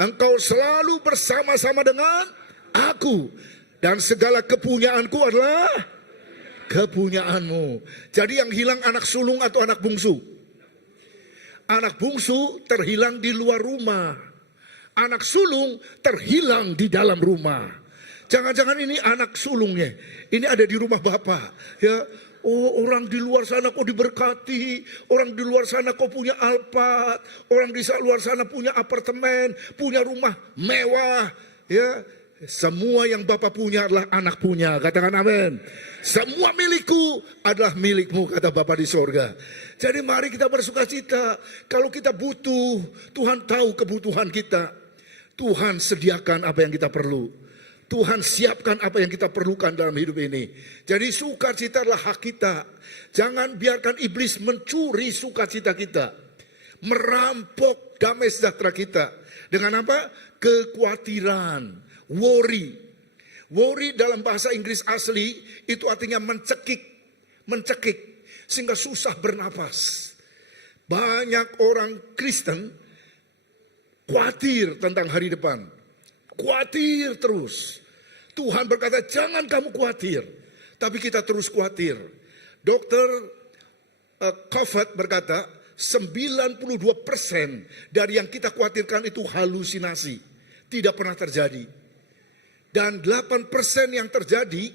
engkau selalu bersama-sama dengan aku. Dan segala kepunyaanku adalah kepunyaanmu. Jadi yang hilang anak sulung atau anak bungsu? Anak bungsu terhilang di luar rumah. Anak sulung terhilang di dalam rumah. Jangan-jangan ini anak sulungnya. Ini ada di rumah Bapak. Ya, oh orang di luar sana kok diberkati. Orang di luar sana kok punya Alphard. Orang di luar sana punya apartemen, punya rumah mewah. Ya, semua yang Bapak punya adalah anak punya. Katakan amin. Semua milikku adalah milikmu, kata Bapa di sorga. Jadi mari kita bersuka cita. Kalau kita butuh, Tuhan tahu kebutuhan kita. Tuhan sediakan apa yang kita perlu. Tuhan siapkan apa yang kita perlukan dalam hidup ini. Jadi sukacita adalah hak kita. Jangan biarkan iblis mencuri sukacita kita. Merampok damai sejahtera kita. Dengan apa? Kekhawatiran, worry. Worry dalam bahasa Inggris asli itu artinya mencekik, sehingga susah bernapas. Banyak orang Kristen khawatir tentang hari depan, khawatir terus. Tuhan berkata jangan kamu khawatir, tapi kita terus khawatir. Dr. Coffat berkata 92% dari yang kita khawatirkan itu halusinasi, tidak pernah terjadi. Dan 8% yang terjadi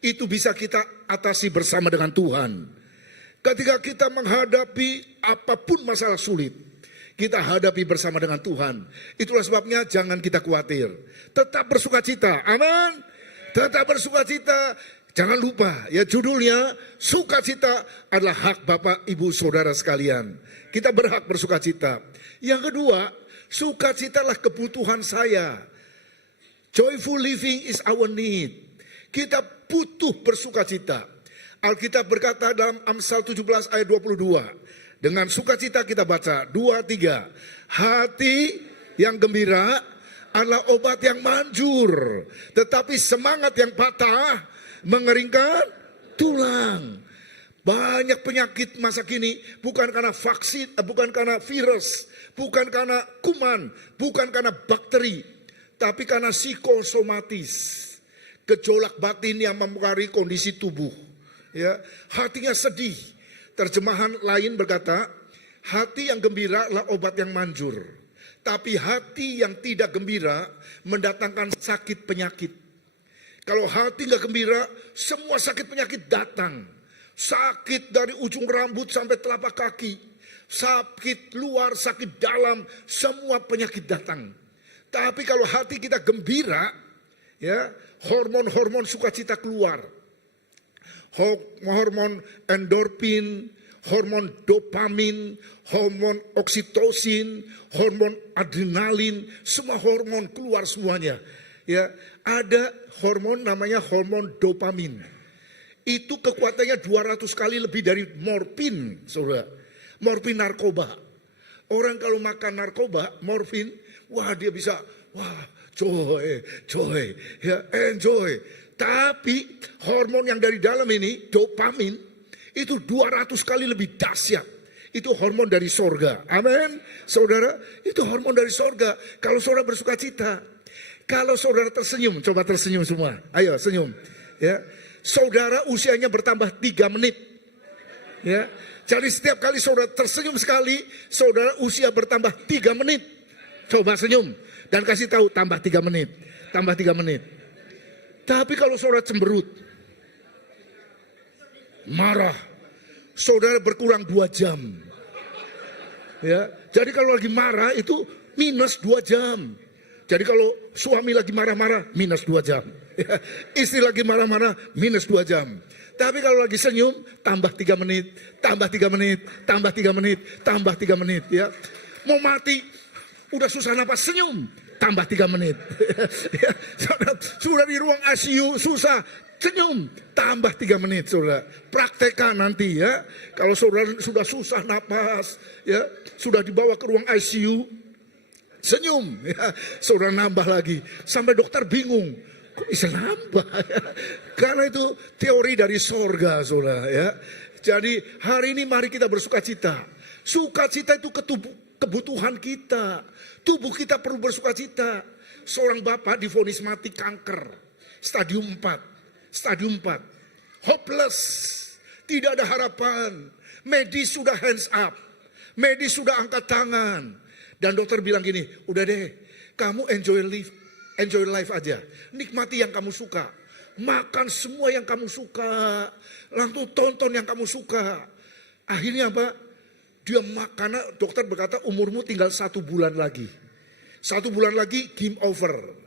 itu bisa kita atasi bersama dengan Tuhan. Ketika kita menghadapi apapun masalah sulit, kita hadapi bersama dengan Tuhan. Itulah sebabnya jangan kita khawatir. Tetap bersukacita. Amin. Tetap bersukacita. Jangan lupa ya judulnya sukacita adalah hak Bapak Ibu Saudara sekalian. Kita berhak bersukacita. Yang kedua, sukacita adalah kebutuhan saya. Joyful living is our need. Kita butuh bersukacita. Alkitab berkata dalam Amsal 17 ayat 22. Dengan sukacita kita baca 2, 3. Hati yang gembira adalah obat yang manjur. Tetapi semangat yang patah mengeringkan tulang. Banyak penyakit masa kini bukan karena vaksin, bukan karena virus, bukan karena kuman, bukan karena bakteri. Tapi karena psikosomatis, gejolak batin yang mempengaruhi kondisi tubuh. Ya, hatinya sedih. Terjemahan lain berkata, hati yang gembira adalah obat yang manjur. Tapi hati yang tidak gembira mendatangkan sakit penyakit. Kalau hati nggak gembira, semua sakit penyakit datang. Sakit dari ujung rambut sampai telapak kaki. Sakit luar, sakit dalam, semua penyakit datang. Tapi kalau hati kita gembira, ya, hormon-hormon sukacita keluar. Hormon endorfin, hormon dopamin, hormon oksitosin, hormon adrenalin, semua hormon keluar semuanya. Ya, ada hormon namanya hormon dopamin. Itu kekuatannya 200 kali lebih dari morfin, saudara. Morfin narkoba. Orang kalau makan narkoba, morfin, wah dia bisa, wah joy, ya enjoy. Tapi hormon yang dari dalam ini, dopamin, itu 200 kali lebih dahsyat. Itu hormon dari sorga. Amin. Saudara, itu hormon dari sorga. Kalau saudara bersuka cita. Kalau saudara tersenyum, coba tersenyum semua. Ayo senyum. Ya, saudara usianya bertambah 3 menit. Ya, jadi setiap kali saudara tersenyum sekali, saudara usia bertambah 3 menit. Coba senyum. Dan kasih tahu tambah 3 menit. Tambah 3 menit. Tapi kalau saudara cemberut, marah, saudara berkurang 2 jam. Ya, jadi kalau lagi marah itu minus 2 jam. Jadi kalau suami lagi marah-marah minus 2 jam. Ya, istri lagi marah-marah minus 2 jam. Tapi kalau lagi senyum tambah 3 menit, tambah 3 menit, tambah 3 menit, tambah 3 menit. Ya, mau mati udah susah napas, senyum tambah 3 menit. Ya, sudah di ruang ICU susah, senyum tambah 3 menit, saudara. Praktekkan nanti ya. Kalau saudara sudah susah napas, ya, sudah dibawa ke ruang ICU, senyum, ya, saudara nambah lagi sampai dokter bingung, kok bisa nambah? Ya? Karena itu teori dari sorga, saudara. Ya. Jadi hari ini mari kita bersukacita. Sukacita itu kebutuhan kita. Tubuh kita perlu bersukacita. Seorang bapak divonis mati kanker, stadium 4. Stadium 4, hopeless, tidak ada harapan. Medis sudah hands up, medis sudah angkat tangan. Dan dokter bilang gini, udah deh, kamu enjoy life aja. Nikmati yang kamu suka, makan semua yang kamu suka, langsung tonton yang kamu suka. Akhirnya apa? Dia karena dokter berkata umurmu tinggal 1 bulan lagi. 1 bulan lagi game over.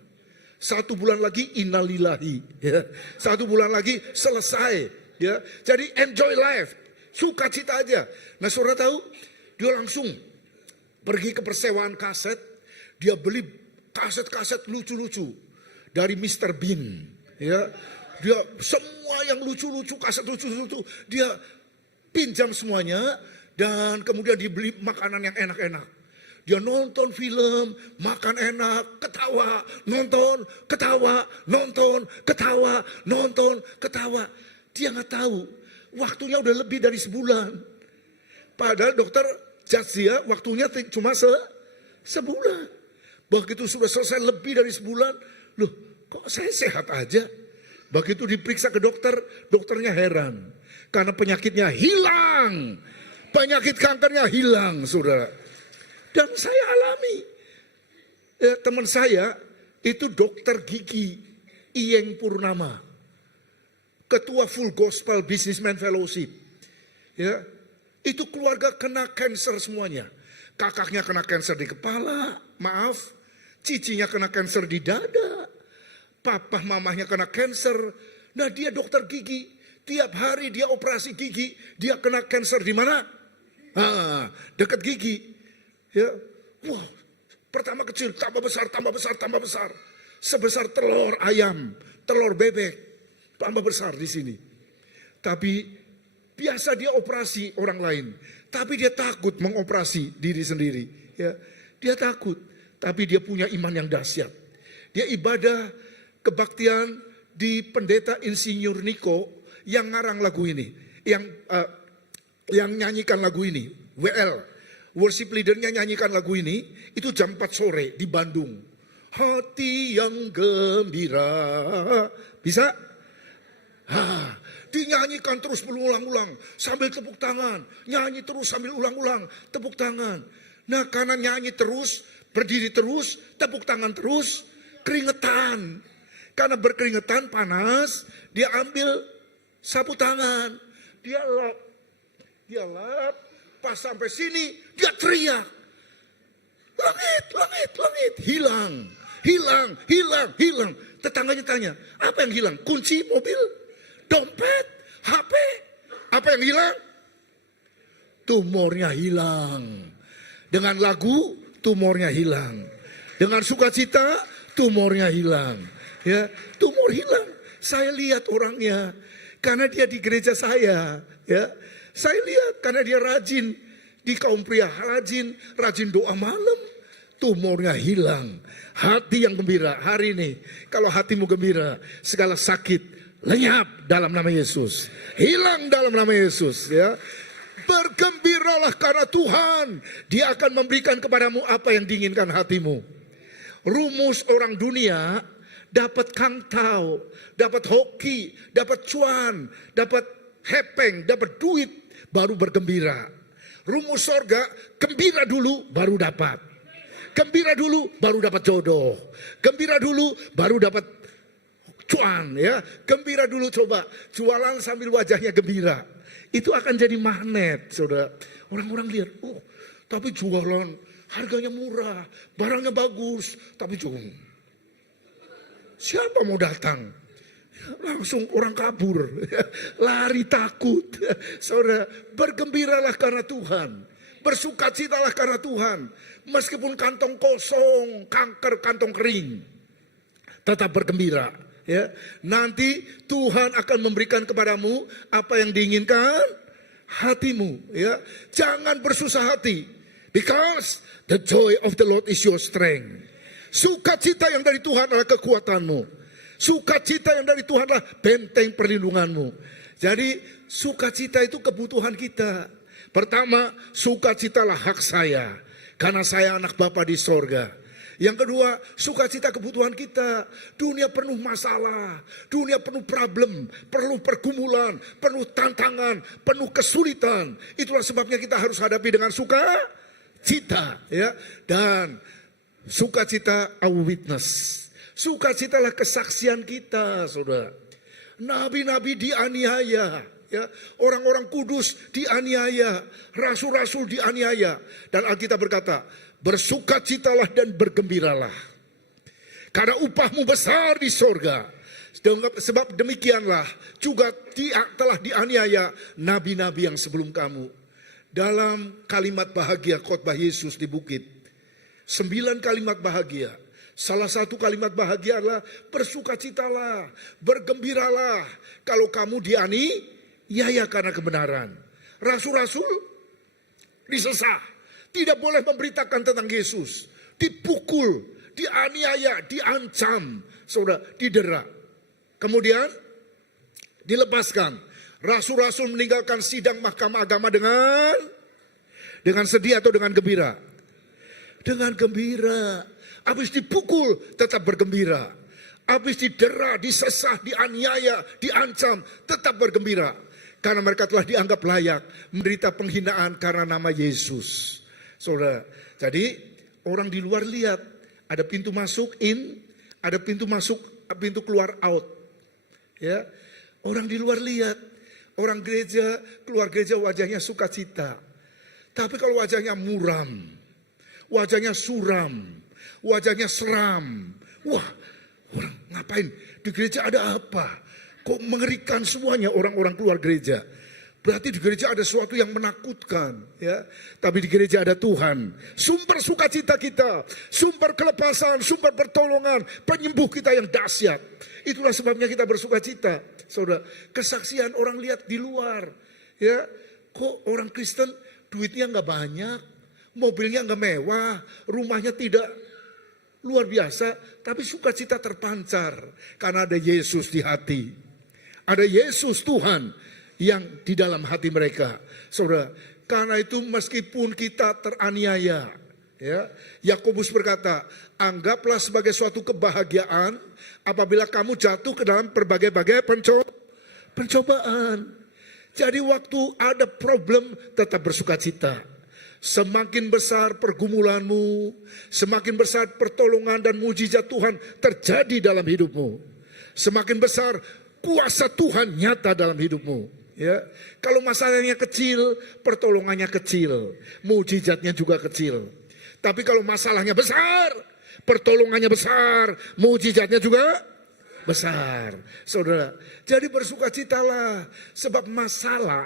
1 bulan lagi innalillahi, ya. 1 bulan lagi selesai, ya. Jadi enjoy life, sukacita aja. Nah, saudara tahu, dia langsung pergi ke persewaan kaset, dia beli kaset-kaset lucu-lucu dari Mr. Bean, ya. Dia semua yang lucu-lucu, kaset lucu-lucu, dia pinjam semuanya dan kemudian dibeli makanan yang enak-enak. Dia nonton film, makan enak, ketawa, nonton, ketawa, nonton, ketawa, nonton, ketawa. Dia nggak tahu, waktunya udah lebih dari sebulan. Padahal dokter judge dia waktunya cuma sebulan. Begitu sudah selesai lebih dari sebulan, loh kok saya sehat aja? Begitu diperiksa ke dokter, dokternya heran. Karena penyakitnya hilang. Penyakit kankernya hilang, saudara. Dan saya alami, teman saya itu dokter gigi Iyeng Purnama, ketua Full Gospel Businessman Fellowship. Ya, itu keluarga kena kanker semuanya. Kakaknya kena kanker di kepala, maaf, cicinya kena kanker di dada, papa mamahnya kena kanker. Nah dia dokter gigi, tiap hari dia operasi gigi, dia kena kanker di mana? Dekat gigi. Ya, wah, pertama kecil, tambah besar, tambah besar, tambah besar. Sebesar telur ayam, telur bebek, tambah besar di sini. Tapi biasa dia operasi orang lain, tapi dia takut mengoperasi diri sendiri. Ya, dia takut, tapi dia punya iman yang dahsyat. Dia ibadah kebaktian di Pendeta Insinyur Niko yang ngarang lagu ini, yang nyanyikan lagu ini, WL. Worship leadernya nyanyikan lagu ini, itu jam 4 sore di Bandung. Hati yang gembira. Bisa? Dinyanyikan terus berulang-ulang sambil tepuk tangan. Nyanyi terus sambil ulang-ulang, tepuk tangan. Nah karena nyanyi terus, berdiri terus, tepuk tangan terus, keringetan. Karena berkeringetan panas, dia ambil sapu tangan. Dia lap. Pas sampai sini dia teriak, langit, langit, langit, hilang, hilang, hilang, hilang. Tetangganya tanya, apa yang hilang? Kunci mobil, dompet, HP. Apa yang hilang? Tumornya hilang. Dengan lagu, tumornya hilang. Dengan sukacita, tumornya hilang. Ya, tumor hilang. Saya lihat orangnya. karena dia di gereja saya, ya. Saya lihat karena dia rajin di kaum pria, rajin doa malam, tumornya hilang, hati yang gembira. Hari ini kalau hatimu gembira, segala sakit lenyap dalam nama Yesus, hilang dalam nama Yesus, ya. Bergembiralah karena Tuhan, Dia akan memberikan kepadamu apa yang diinginkan hatimu. Rumus orang dunia, dapat kangtau, dapat hoki, dapat cuan, dapat hepeng, dapat duit, baru bergembira. Rumus sorga, gembira dulu baru dapat. Gembira dulu baru dapat jodoh. Gembira dulu baru dapat cuan, ya. Gembira dulu, coba jualan sambil wajahnya gembira. Itu akan jadi magnet, saudara. Orang-orang lihat, oh tapi jualan harganya murah, barangnya bagus, tapi siapa mau datang? Langsung orang kabur, lari takut. Saudara, bergembiralah karena Tuhan, bersukacitalah karena Tuhan. Meskipun kantong kosong, kanker kantong kering, tetap bergembira. Ya, nanti Tuhan akan memberikan kepadamu apa yang diinginkan hatimu. Ya, jangan bersusah hati, because the joy of the Lord is your strength. Sukacita yang dari Tuhan adalah kekuatanmu. Sukacita yang dari Tuhan adalah benteng perlindunganmu. Jadi sukacita itu kebutuhan kita. Pertama, sukacitalah hak saya, karena saya anak Bapa di sorga. Yang kedua, sukacita kebutuhan kita. Dunia penuh masalah, dunia penuh problem, penuh pergumulan, penuh tantangan, penuh kesulitan. Itulah sebabnya kita harus hadapi dengan sukacita, ya. Dan sukacita our witness. Sukacitalah kesaksian kita, saudara. Nabi-nabi dianiaya, ya. Orang-orang kudus dianiaya, rasul-rasul dianiaya. Dan Alkitab berkata, bersukacitalah dan bergembiralah, karena upahmu besar di sorga. Sebab demikianlah juga telah dianiaya nabi-nabi yang sebelum kamu. Dalam kalimat bahagia khotbah Yesus di bukit, 9 kalimat bahagia. Salah satu kalimat bahagia adalah bersukacitalah, bergembiralah kalau kamu dianiaya karena kebenaran. Rasul-rasul disesah, tidak boleh memberitakan tentang Yesus, dipukul, dianiaya, diancam, saudara, didera. Kemudian dilepaskan. Rasul-rasul meninggalkan sidang mahkamah agama dengan sedih atau dengan gembira? Dengan gembira. Habis dipukul tetap bergembira. Habis didera, disesah, dianiaya, diancam, tetap bergembira. Karena mereka telah dianggap layak menderita penghinaan karena nama Yesus. Saudara, jadi orang di luar lihat ada pintu masuk in, ada pintu masuk, pintu keluar out. Ya, orang di luar lihat orang gereja keluar gereja wajahnya sukacita, tapi kalau wajahnya muram, wajahnya suram, wajahnya seram, wah, orang ngapain di gereja, ada apa? Kok mengerikan semuanya orang-orang keluar gereja? Berarti di gereja ada sesuatu yang menakutkan, ya. Tapi di gereja ada Tuhan, sumber sukacita kita, sumber kelepasan, sumber pertolongan, penyembuh kita yang dahsyat. Itulah sebabnya kita bersukacita, saudara. Kesaksian orang lihat di luar, ya. Kok orang Kristen duitnya nggak banyak, mobilnya nggak mewah, rumahnya tidak luar biasa, tapi sukacita terpancar karena ada Yesus di hati, ada Yesus Tuhan yang di dalam hati mereka, saudara. Karena itu meskipun kita teraniaya, ya, Yakobus berkata, anggaplah sebagai suatu kebahagiaan apabila kamu jatuh ke dalam berbagai-bagai pencobaan. Jadi waktu ada problem tetap bersukacita. Semakin besar pergumulanmu, semakin besar pertolongan dan mujizat Tuhan terjadi dalam hidupmu. Semakin besar kuasa Tuhan nyata dalam hidupmu. Ya, kalau masalahnya kecil, pertolongannya kecil, mujizatnya juga kecil. Tapi kalau masalahnya besar, pertolongannya besar, mujizatnya juga besar. Saudara, jadi bersukacitalah, sebab masalah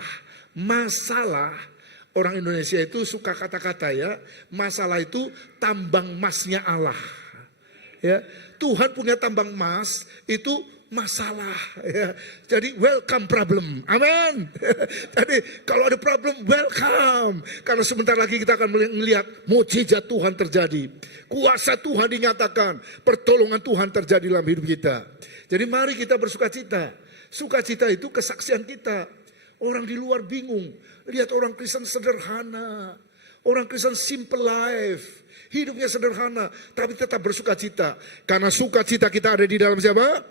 orang Indonesia itu suka kata-kata, ya, masalah itu tambang emasnya Allah. Ya, Tuhan punya tambang emas itu masalah. Ya. Jadi welcome problem. Amin. Jadi kalau ada problem, welcome. Karena sebentar lagi kita akan melihat mukjizat Tuhan terjadi. Kuasa Tuhan dinyatakan. Pertolongan Tuhan terjadi dalam hidup kita. Jadi mari kita bersukacita. Sukacita itu kesaksian kita. Orang di luar bingung. Lihat orang Kristen sederhana. Orang Kristen simple life. Hidupnya sederhana, tapi tetap bersukacita. Karena sukacita kita ada di dalam siapa?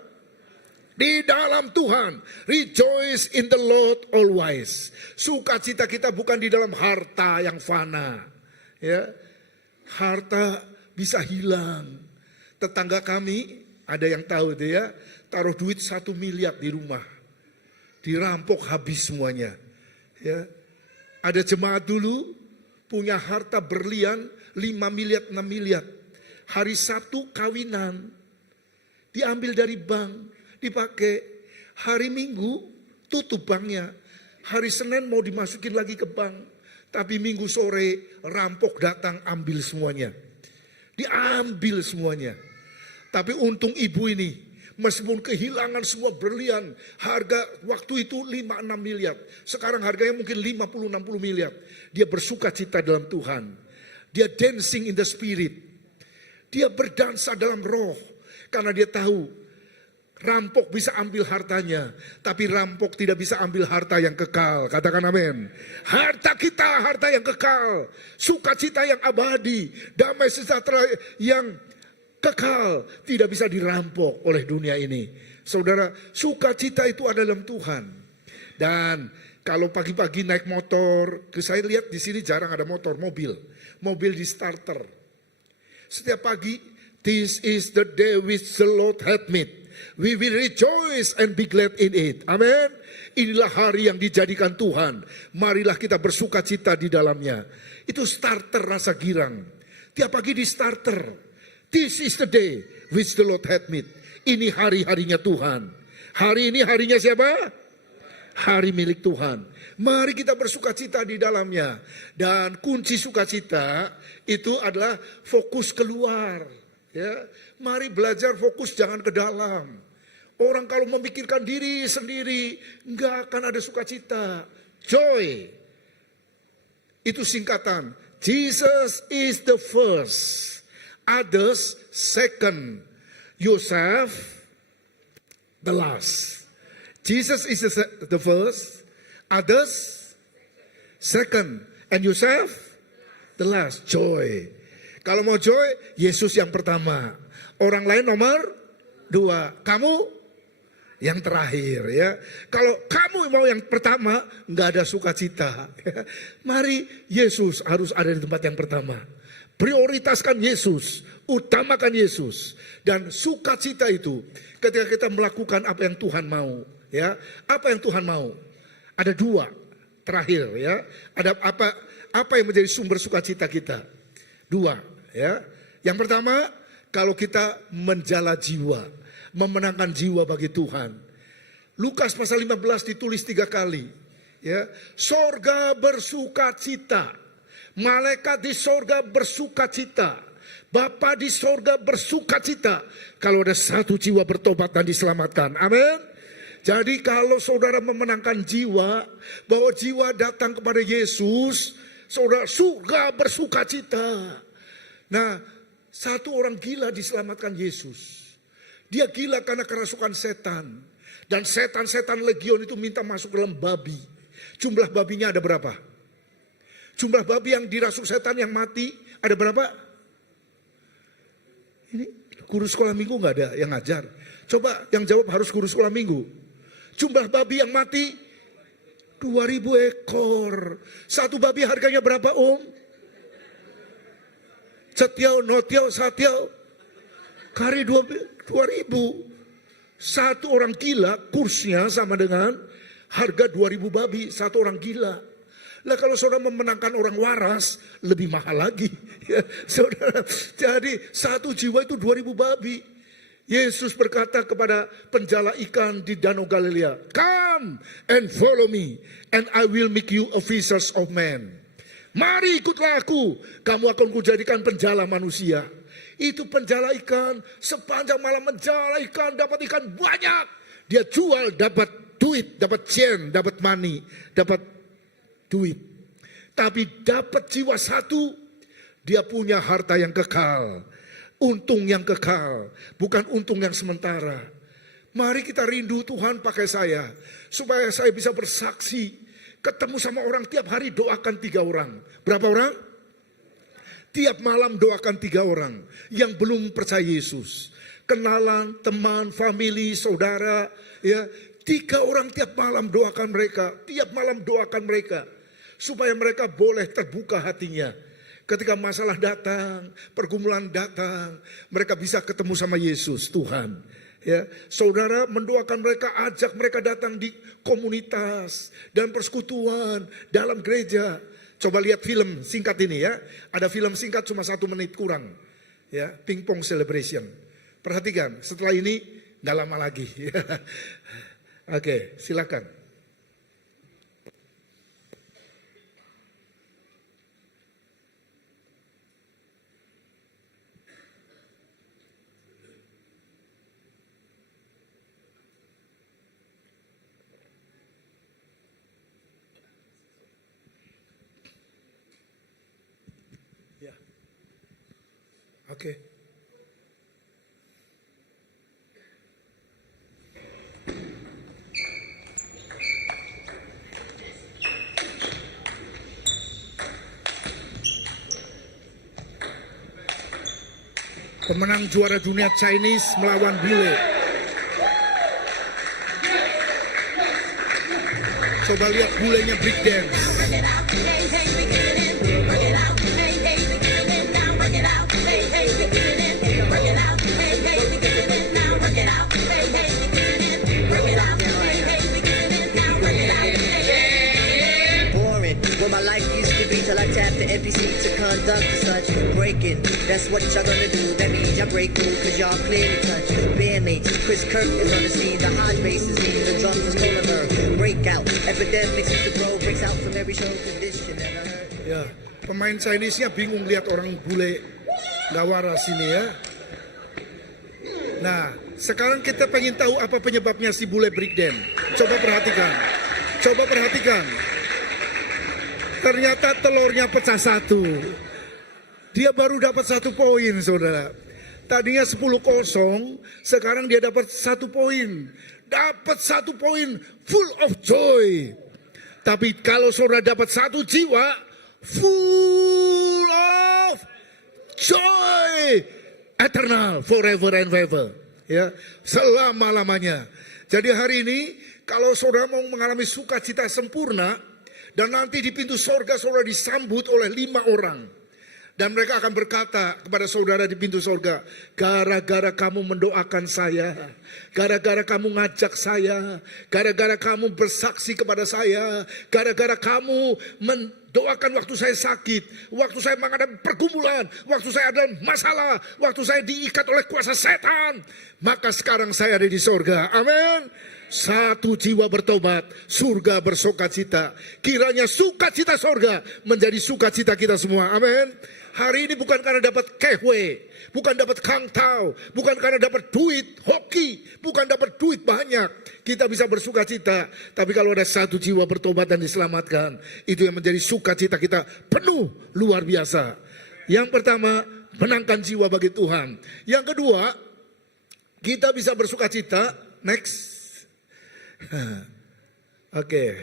Di dalam Tuhan. Rejoice in the Lord always. Sukacita kita bukan di dalam harta yang fana. Ya, harta bisa hilang. Tetangga kami, ada yang tahu itu ya, taruh duit 1 miliar di rumah. Dirampok habis semuanya. Ya. Ada jemaat dulu punya harta berlian 5 miliar, 6 miliar. Hari Sabtu kawinan. Diambil dari bank. Dipakai. Hari Minggu tutup banknya. Hari Senin mau dimasukin lagi ke bank. Tapi Minggu sore rampok datang ambil semuanya. Diambil semuanya. Tapi untung ibu ini. Meskipun kehilangan semua berlian. Harga waktu itu 5-6 miliar. Sekarang harganya mungkin 50-60 miliar. Dia bersukacita dalam Tuhan. Dia dancing in the spirit. Dia berdansa dalam roh. Karena dia tahu rampok bisa ambil hartanya. Tapi rampok tidak bisa ambil harta yang kekal. Katakan amin. Harta kita harta yang kekal. Sukacita yang abadi. Damai sejahtera yang kekal. Tidak bisa dirampok oleh dunia ini. Saudara, sukacita itu ada dalam Tuhan. Dan kalau pagi-pagi naik motor. Saya lihat di sini jarang ada motor, mobil. Mobil di starter. Setiap pagi, this is the day which the Lord hath made. We will rejoice and be glad in it. Amin. Inilah hari yang dijadikan Tuhan. Marilah kita bersukacita di dalamnya. Itu starter rasa girang. Tiap pagi di starter. This is the day which the Lord hath made. Ini hari-harinya Tuhan. Hari ini harinya siapa? Hari milik Tuhan. Mari kita bersukacita di dalamnya. Dan kunci sukacita itu adalah fokus keluar. Ya, mari belajar fokus jangan ke dalam. Orang kalau memikirkan diri sendiri nggak akan ada sukacita. Joy itu singkatan. Jesus is the first, others second, yourself the last. Jesus is the first, others second, and yourself the last. Joy. Kalau mau joy, Yesus yang pertama. Orang lain nomor 2. Kamu yang terakhir ya. Kalau kamu mau yang pertama, nggak ada sukacita. Mari Yesus harus ada di tempat yang pertama. Prioritaskan Yesus, utamakan Yesus. Dan sukacita itu ketika kita melakukan apa yang Tuhan mau. Ya, apa yang Tuhan mau? Ada 2 terakhir ya. Ada apa yang menjadi sumber sukacita kita? 2 ya. Yang pertama, kalau kita menjala jiwa, memenangkan jiwa bagi Tuhan. Lukas pasal 15 ditulis 3 kali. Ya, sorga bersukacita, malaikat di sorga bersukacita, Bapa di sorga bersukacita. Kalau ada 1 jiwa bertobat dan diselamatkan. Amin. Jadi kalau saudara memenangkan jiwa, bahwa jiwa datang kepada Yesus, saudara surga bersukacita. Nah, 1 orang gila diselamatkan Yesus. Dia gila karena kerasukan setan. Dan setan-setan legion itu minta masuk dalam babi. Jumlah babinya ada berapa? Jumlah babi yang dirasuk setan yang mati ada berapa? Ini guru sekolah minggu gak ada yang ngajar. Coba yang jawab harus guru sekolah minggu. Jumlah babi yang mati 2.000 ekor. 1 babi harganya berapa Om? Cetiau, notiau, satiau. Kari 2.000. 1 orang gila kursnya sama dengan harga 2.000 babi. 1 orang gila. Lah kalau saudara memenangkan orang waras lebih mahal lagi. Ya, saudara. Jadi 1 jiwa itu 2.000 babi. Yesus berkata kepada penjala ikan di Danau Galilea, "Come and follow me, and I will make you a fishers of men." Mari ikutlah aku, kamu akan kujadikan penjala manusia. Itu penjala ikan, sepanjang malam menjala ikan, dapat ikan banyak. Dia jual, dapat duit, dapat yen, dapat money, dapat duit. Tapi dapat jiwa satu, dia punya harta yang kekal. Untung yang kekal, bukan untung yang sementara. Mari kita rindu Tuhan pakai saya, supaya saya bisa bersaksi. Ketemu sama orang tiap hari doakan 3 orang. Berapa orang? Tiap malam doakan 3 orang yang belum percaya Yesus. Kenalan, teman, family, saudara, ya. 3 orang tiap malam doakan mereka, tiap malam doakan mereka. Supaya mereka boleh terbuka hatinya. Ketika masalah datang, pergumulan datang, mereka bisa ketemu sama Yesus, Tuhan. Ya, saudara mendoakan mereka, ajak mereka datang di komunitas dan persekutuan dalam gereja. Coba lihat film singkat ini ya. Ada film singkat cuma 1 menit kurang. Ya, Pingpong Celebration. Perhatikan, setelah ini nggak lama lagi. Oke, silakan. Oke. Pemenang juara dunia Chinese melawan bule. Coba lihat bulenya breakdance. NPC to conduct such breaking. That's what y'all gonna do. That means y'all break through, cause y'all clearly touch. Bandmates, Chris Kirk is on the scene. The hot bases mean the drums is full of her. Breakout, epidemics is the bro. Breaks out from every show condition that I heard. Ya, pemain Chinese-nya bingung lihat orang bule gak waras ini ya. Nah, sekarang kita pengen tahu apa penyebabnya si bule breakdance. Coba perhatikan. Coba perhatikan. Ternyata telurnya pecah 1. Dia baru dapat 1 poin, saudara. Tadinya 10-0, sekarang dia dapat 1 poin. Dapat 1 poin, full of joy. Tapi kalau saudara dapat 1 jiwa, full of joy. Eternal, forever and ever. Ya, selama-lamanya. Jadi hari ini, kalau saudara mau mengalami sukacita sempurna, dan nanti di pintu sorga saudara disambut oleh 5 orang. Dan mereka akan berkata kepada saudara di pintu sorga, gara-gara kamu mendoakan saya, gara-gara kamu ngajak saya, gara-gara kamu bersaksi kepada saya, gara-gara kamu mendoakan waktu saya sakit, waktu saya menghadapi pergumulan, waktu saya ada masalah, waktu saya diikat oleh kuasa setan, maka sekarang saya ada di sorga. Amin. 1 jiwa bertobat, surga bersukacita. Kiranya sukacita sorga menjadi sukacita kita semua. Amin. Hari ini bukan karena dapat kehwe, bukan dapat kangtau, bukan karena dapat duit hoki, bukan dapat duit banyak. Kita bisa bersukacita. Tapi kalau ada 1 jiwa bertobat dan diselamatkan, itu yang menjadi sukacita kita penuh luar biasa. Yang pertama, menangkan jiwa bagi Tuhan. Yang kedua, kita bisa bersukacita. Next. Oke.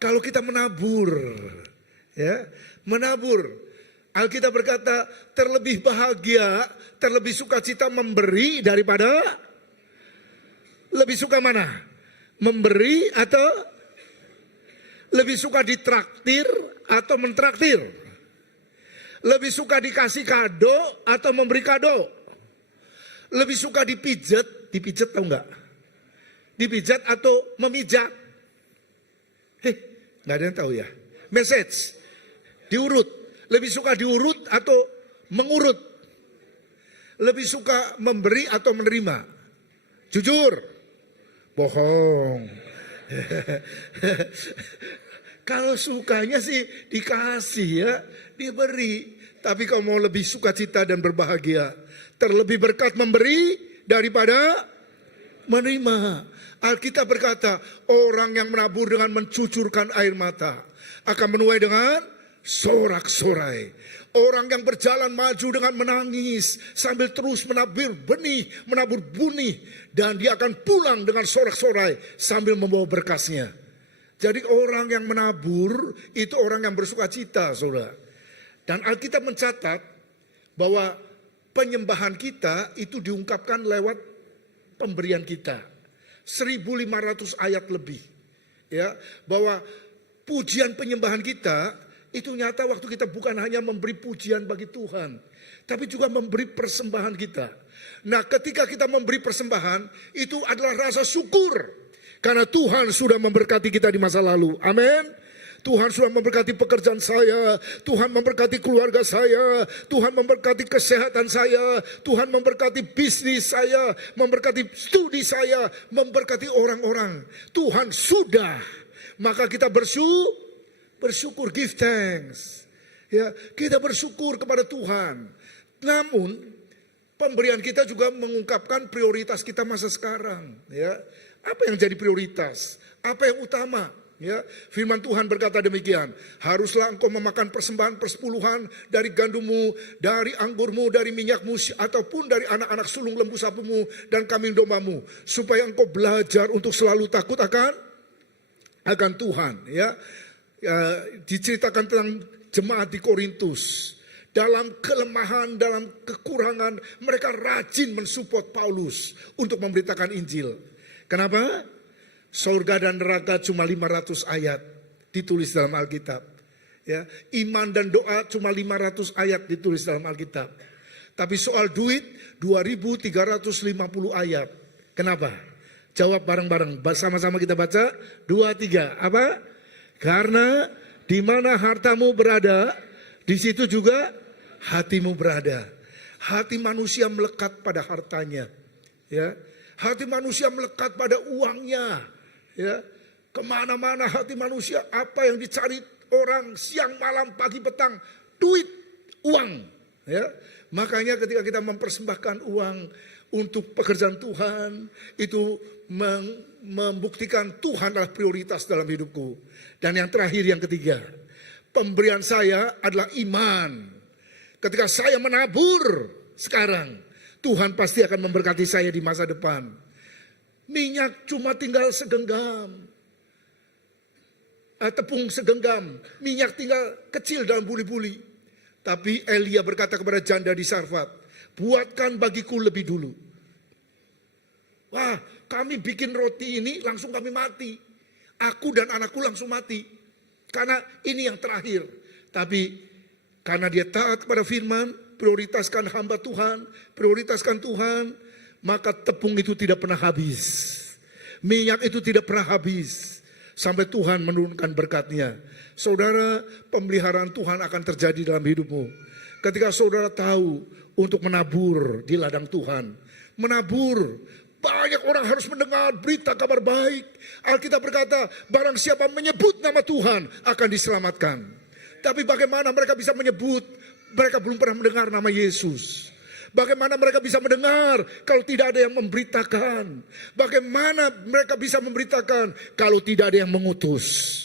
Kalau kita menabur, ya, menabur. Alkitab berkata, terlebih bahagia, terlebih sukacita memberi daripada, lebih suka mana? Memberi atau lebih suka ditraktir atau mentraktir? Lebih suka dikasih kado atau memberi kado? Lebih suka dipijat tahu nggak? Dipijat atau memijat? Nggak ada yang tahu ya. Message, diurut. Lebih suka diurut atau mengurut? Lebih suka memberi atau menerima? Jujur, bohong. Kalau sukanya sih dikasih ya, diberi. Tapi kau mau lebih sukacita dan berbahagia. Terlebih berkat memberi daripada menerima. Alkitab berkata, orang yang menabur dengan mencucurkan air mata akan menuai dengan sorak-sorai. Orang yang berjalan maju dengan menangis sambil terus menabur benih, menabur bunih, dan dia akan pulang dengan sorak-sorai sambil membawa berkasnya. Jadi orang yang menabur itu orang yang bersukacita, saudara. Dan Alkitab mencatat bahwa penyembahan kita itu diungkapkan lewat pemberian kita. 1.500 ayat lebih. Ya, bahwa pujian penyembahan kita itu nyata waktu kita bukan hanya memberi pujian bagi Tuhan, tapi juga memberi persembahan kita. Nah, ketika kita memberi persembahan, itu adalah rasa syukur. Karena Tuhan sudah memberkati kita di masa lalu. Amin. Tuhan sudah memberkati pekerjaan saya, Tuhan memberkati keluarga saya, Tuhan memberkati kesehatan saya, Tuhan memberkati bisnis saya, memberkati studi saya, memberkati orang-orang. Tuhan sudah, maka kita bersyukur, give thanks. Ya, kita bersyukur kepada Tuhan. Namun pemberian kita juga mengungkapkan prioritas kita masa sekarang. Ya, apa yang jadi prioritas? Apa yang utama? Ya, firman Tuhan berkata demikian, haruslah engkau memakan persembahan persepuluhan dari gandummu, dari anggurmu, dari minyakmu, ataupun dari anak-anak sulung lembu sapimu dan kambing dombamu, supaya engkau belajar untuk selalu takut akan Tuhan. Ya, diceritakan tentang jemaat di Korintus. Dalam kelemahan, dalam kekurangan, mereka rajin mensupport Paulus untuk memberitakan Injil. Kenapa? Surga dan neraka cuma 500 ayat ditulis dalam Alkitab. Ya, iman dan doa cuma 500 ayat ditulis dalam Alkitab. Tapi soal duit 2.350 ayat. Kenapa? Jawab bareng-bareng. Sama-sama kita baca. 2, 3. Apa? Karena di mana hartamu berada, di situ juga hatimu berada. Hati manusia melekat pada hartanya. Ya, hati manusia melekat pada uangnya. Ya, kemana-mana hati manusia, apa yang dicari orang siang malam pagi petang, duit, uang. Ya, makanya ketika kita mempersembahkan uang untuk pekerjaan Tuhan, itu membuktikan Tuhan adalah prioritas dalam hidupku. Dan yang terakhir, yang ketiga, pemberian saya adalah iman. Ketika saya menabur sekarang, Tuhan pasti akan memberkati saya di masa depan. Minyak cuma tinggal segenggam, tepung segenggam, minyak tinggal kecil dalam buli-buli. Tapi Elia berkata kepada janda di Sarfat, buatkan bagiku lebih dulu. Wah, kami bikin roti ini langsung kami mati. Aku dan anakku langsung mati. Karena ini yang terakhir. Tapi karena dia taat kepada firman, prioritaskan hamba Tuhan, prioritaskan Tuhan, maka tepung itu tidak pernah habis. Minyak itu tidak pernah habis. Sampai Tuhan menurunkan berkatnya. Saudara, pemeliharaan Tuhan akan terjadi dalam hidupmu. Ketika saudara tahu untuk menabur di ladang Tuhan. Menabur. Banyak orang harus mendengar berita kabar baik. Alkitab berkata, barang siapa menyebut nama Tuhan akan diselamatkan. Tapi bagaimana mereka bisa menyebut? Mereka belum pernah mendengar nama Yesus. Bagaimana mereka bisa mendengar kalau tidak ada yang memberitakan? Bagaimana mereka bisa memberitakan kalau tidak ada yang mengutus?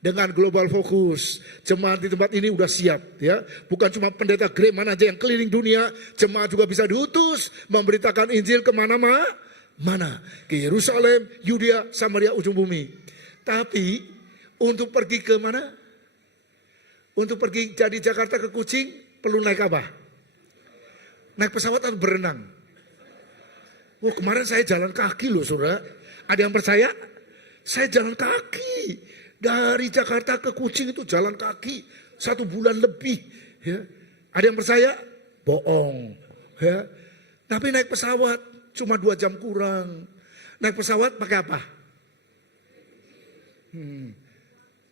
Dengan Global Focus, jemaat di tempat ini udah siap, ya. Bukan cuma pendeta Greman aja yang keliling dunia, jemaat juga bisa diutus memberitakan Injil kemana-mana, ke Yerusalem, Yudea, Samaria, ujung bumi. Tapi untuk pergi ke mana? Untuk pergi dari Jakarta ke Kucing perlu naik apa? Naik pesawat atau berenang? Oh, kemarin saya jalan kaki loh, saudara. Ada yang percaya? Saya jalan kaki. Dari Jakarta ke Kucing itu jalan kaki 1 bulan lebih. Ya. Ada yang percaya? Bohong. Ya. Tapi naik pesawat cuma 2 jam kurang. Naik pesawat pakai apa?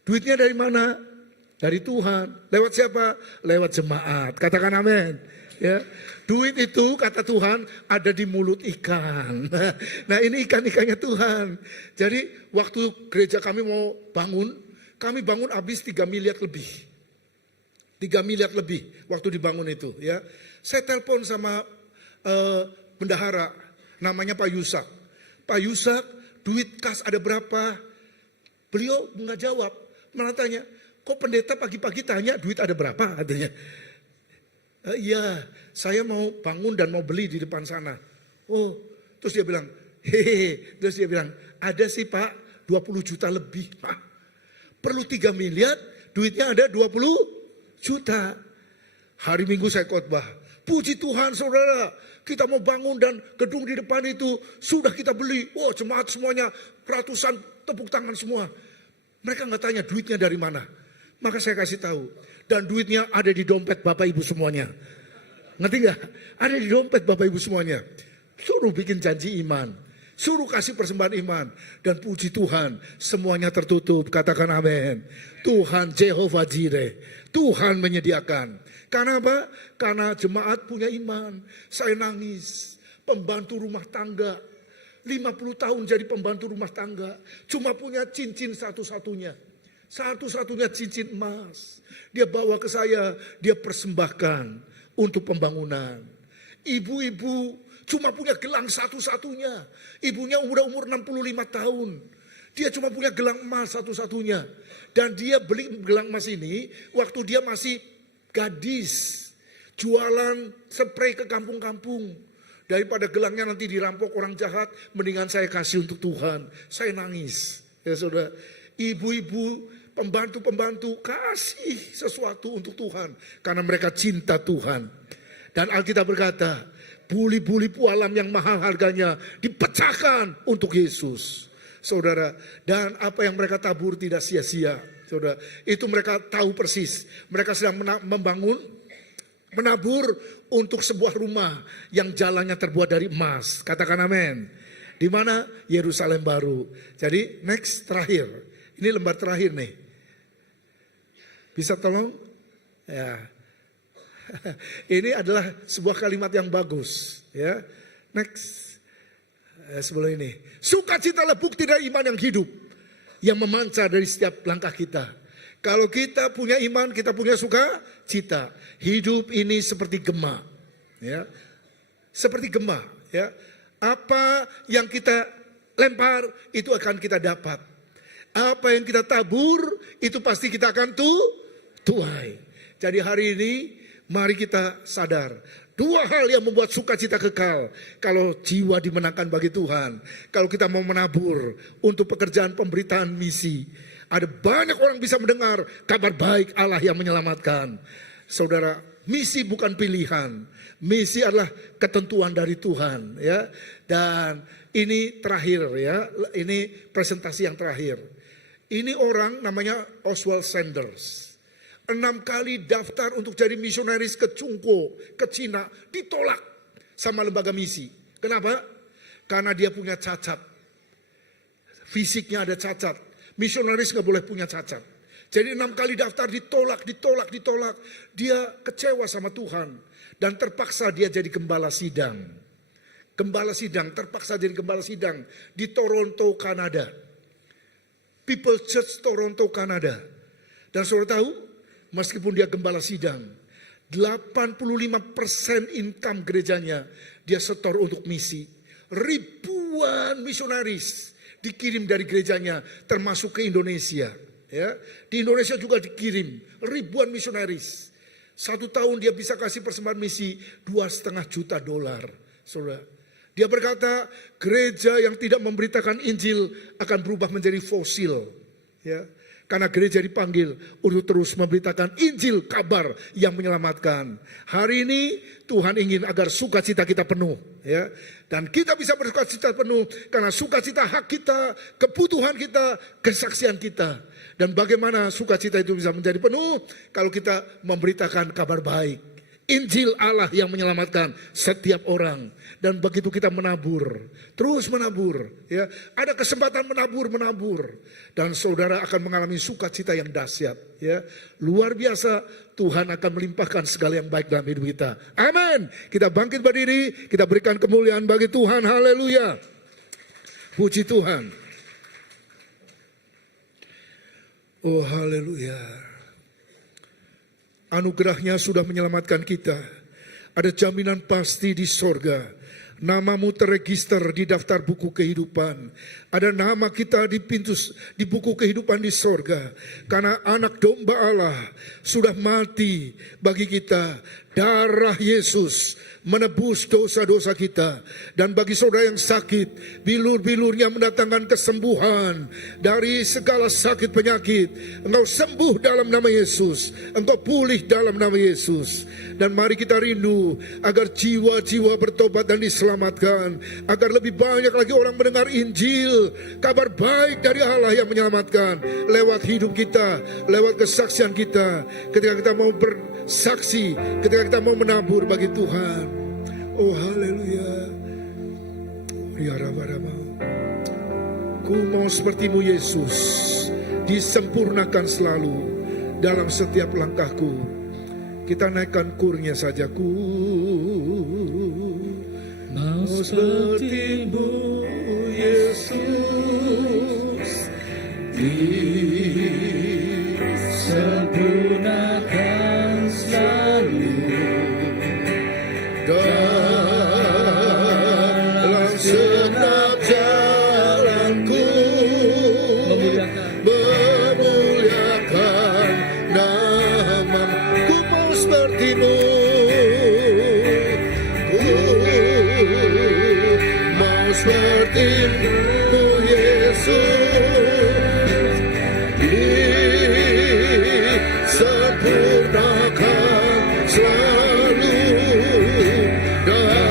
Duitnya dari mana? Dari Tuhan. Lewat siapa? Lewat jemaat. Katakan amin. Ya, duit itu kata Tuhan ada di mulut ikan. Nah, ini ikan-ikannya Tuhan. Jadi waktu gereja kami mau bangun, kami bangun habis 3 miliar lebih. 3 miliar lebih waktu dibangun itu ya. Saya telepon sama bendahara namanya Pak Yusak. Pak Yusak, duit kas ada berapa? Beliau nggak jawab, malah tanya, kok pendeta pagi-pagi tanya duit ada berapa? Katanya. Iya, saya mau bangun dan mau beli di depan sana. Oh, terus dia bilang, hehehe. Terus dia bilang, ada sih Pak, 20 juta lebih. Pak, perlu 3 miliar, duitnya ada 20 juta. Hari Minggu saya khotbah. Puji Tuhan saudara, kita mau bangun dan gedung di depan itu sudah kita beli. Wah, jemaat semuanya ratusan tepuk tangan semua. Mereka nggak tanya duitnya dari mana. Maka saya kasih tahu. Dan duitnya ada di dompet Bapak Ibu semuanya. Ngerti nggak? Ada di dompet Bapak Ibu semuanya. Suruh bikin janji iman. Suruh kasih persembahan iman. Dan puji Tuhan semuanya tertutup. Katakan amin. Tuhan Jehovah Jireh. Tuhan menyediakan. Karena apa? Karena jemaat punya iman. Saya nangis. Pembantu rumah tangga. 50 tahun jadi pembantu rumah tangga. Cuma punya cincin satu-satunya. Satu-satunya cincin emas. Dia bawa ke saya. Dia persembahkan untuk pembangunan. Ibu-ibu cuma punya gelang satu-satunya. Ibunya umur 65 tahun. Dia cuma punya gelang emas satu-satunya. Dan dia beli gelang emas ini waktu dia masih gadis. Jualan spray ke kampung-kampung. Daripada gelangnya nanti dirampok orang jahat, mendingan saya kasih untuk Tuhan. Saya nangis. Ya saudara, ibu-ibu, pembantu-pembantu kasih sesuatu untuk Tuhan. Karena mereka cinta Tuhan. Dan Alkitab berkata, buli-buli pualam yang mahal harganya dipecahkan untuk Yesus. Saudara, dan apa yang mereka tabur tidak sia-sia. Saudara, itu mereka tahu persis. Mereka sedang menabur untuk sebuah rumah yang jalannya terbuat dari emas. Katakan amin. Di mana? Yerusalem baru. Jadi next terakhir. Ini lembar terakhir nih. Bisa tolong? Ya. Ini adalah sebuah kalimat yang bagus. Ya. Next. Sebelum ini. Sukacitalah bukti dari iman yang hidup. Yang memancar dari setiap langkah kita. Kalau kita punya iman, kita punya sukacita. Hidup ini seperti gema. Ya. Seperti gema. Ya. Apa yang kita lempar, itu akan kita dapat. Apa yang kita tabur, itu pasti kita akan tuai. Jadi hari ini, mari kita sadar. 2 hal yang membuat sukacita kekal. Kalau jiwa dimenangkan bagi Tuhan. Kalau kita mau menabur untuk pekerjaan pemberitaan misi. Ada banyak orang bisa mendengar kabar baik Allah yang menyelamatkan. Saudara, misi bukan pilihan. Misi adalah ketentuan dari Tuhan. Ya. Dan ini terakhir ya. Ini presentasi yang terakhir. Ini orang namanya Oswald Sanders. 6 kali daftar untuk jadi misionaris ke Cungko, ke Cina, ditolak sama lembaga misi. Kenapa? Karena dia punya cacat. Fisiknya ada cacat. Misionaris nggak boleh punya cacat. Jadi 6 kali daftar ditolak. Dia kecewa sama Tuhan. Dan terpaksa dia jadi gembala sidang. Terpaksa jadi gembala sidang di Toronto, Kanada. People's Church Toronto, Kanada. Dan saudara tahu? Meskipun dia gembala sidang, 85% income gerejanya dia setor untuk misi. Ribuan misionaris dikirim dari gerejanya, termasuk ke Indonesia. Ya, di Indonesia juga dikirim ribuan misionaris. 1 tahun dia bisa kasih persembahan misi $2,5 juta. Saudara, dia berkata gereja yang tidak memberitakan Injil akan berubah menjadi fosil. Ya. Karena gereja dipanggil untuk terus memberitakan Injil, kabar yang menyelamatkan. Hari ini Tuhan ingin agar sukacita kita penuh. Ya. Dan kita bisa bersukacita penuh karena sukacita hak kita, kebutuhan kita, kesaksian kita. Dan bagaimana sukacita itu bisa menjadi penuh kalau kita memberitakan kabar baik. Injil Allah yang menyelamatkan setiap orang. Dan begitu kita menabur, terus menabur, ya, ada kesempatan menabur, dan saudara akan mengalami sukacita yang dahsyat, ya, luar biasa. Tuhan akan melimpahkan segala yang baik dalam hidup kita. Amin. Kita bangkit berdiri, kita berikan kemuliaan bagi Tuhan. Haleluya. Puji Tuhan. Oh haleluya. Anugerahnya sudah menyelamatkan kita. Ada jaminan pasti di sorga. Namamu terregister di daftar buku kehidupan. Ada nama kita di buku kehidupan di sorga. Karena anak domba Allah sudah mati bagi kita. Darah Yesus menebus dosa-dosa kita. Dan bagi saudara yang sakit, bilur-bilurnya mendatangkan kesembuhan dari segala sakit penyakit. Engkau sembuh dalam nama Yesus. Engkau pulih dalam nama Yesus. Dan mari kita rindu agar jiwa-jiwa bertobat dan diselamatkan. Agar lebih banyak lagi orang mendengar Injil, kabar baik dari Allah yang menyelamatkan. Lewat hidup kita, lewat kesaksian kita. Ketika kita mau bersaksi, ketika kita mau menabur bagi Tuhan. Oh haleluya. Ya Rabba-Rabba. Ku mau sepertimu Yesus, disempurnakan selalu dalam setiap langkahku. Kita naikkan kurnya saja. Ku Mau sepertimu Yesus, disempurnakan selalu dalam segenap jalanku, memuliakan nama-Mu. Ku mau sepertimu, ku mau sepertimu Yesus, disempurnakan selalu dalam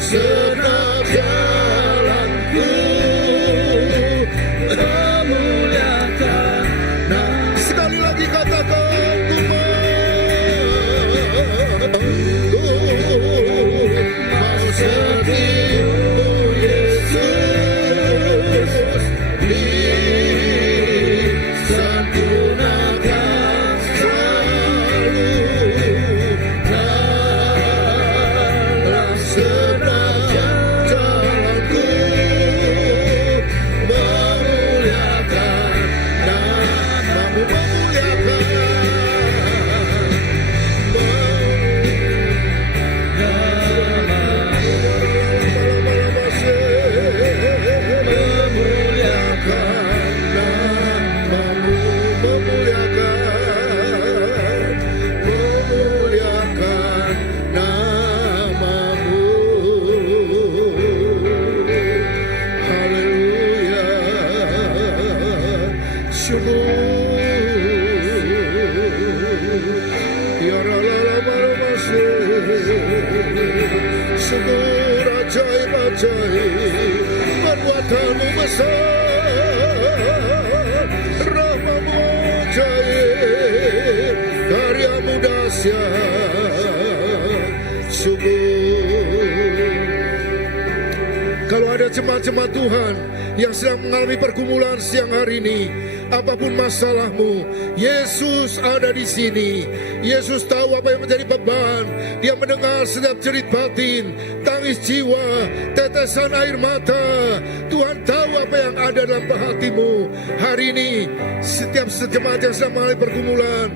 segenap jalanku, memuliakan. Nah, sekali lagi katakan, ku mau sepertimu Yesus, disempurnakan selalu dalam segenap jalanku, memuliakan nama-Mu, memuliakan nama-Mu. Haleluya. Syukur. Ya syukur ajaib-ajaib perbuatan-Mu besar, rahmat-Mu ajaib, karya-Mu dahsyat. Syukur. Kalau ada jemaat-jemaat Tuhan yang sedang mengalami pergumulan siang hari ini, apapun masalahmu, Yesus ada di sini. Yesus tahu apa yang menjadi beban. Dia mendengar setiap jerit batin, tangis jiwa, tetesan air mata. Tuhan tahu apa yang ada dalam hatimu. Hari ini, setiap jemaat yang sedang mengalami pergumulan,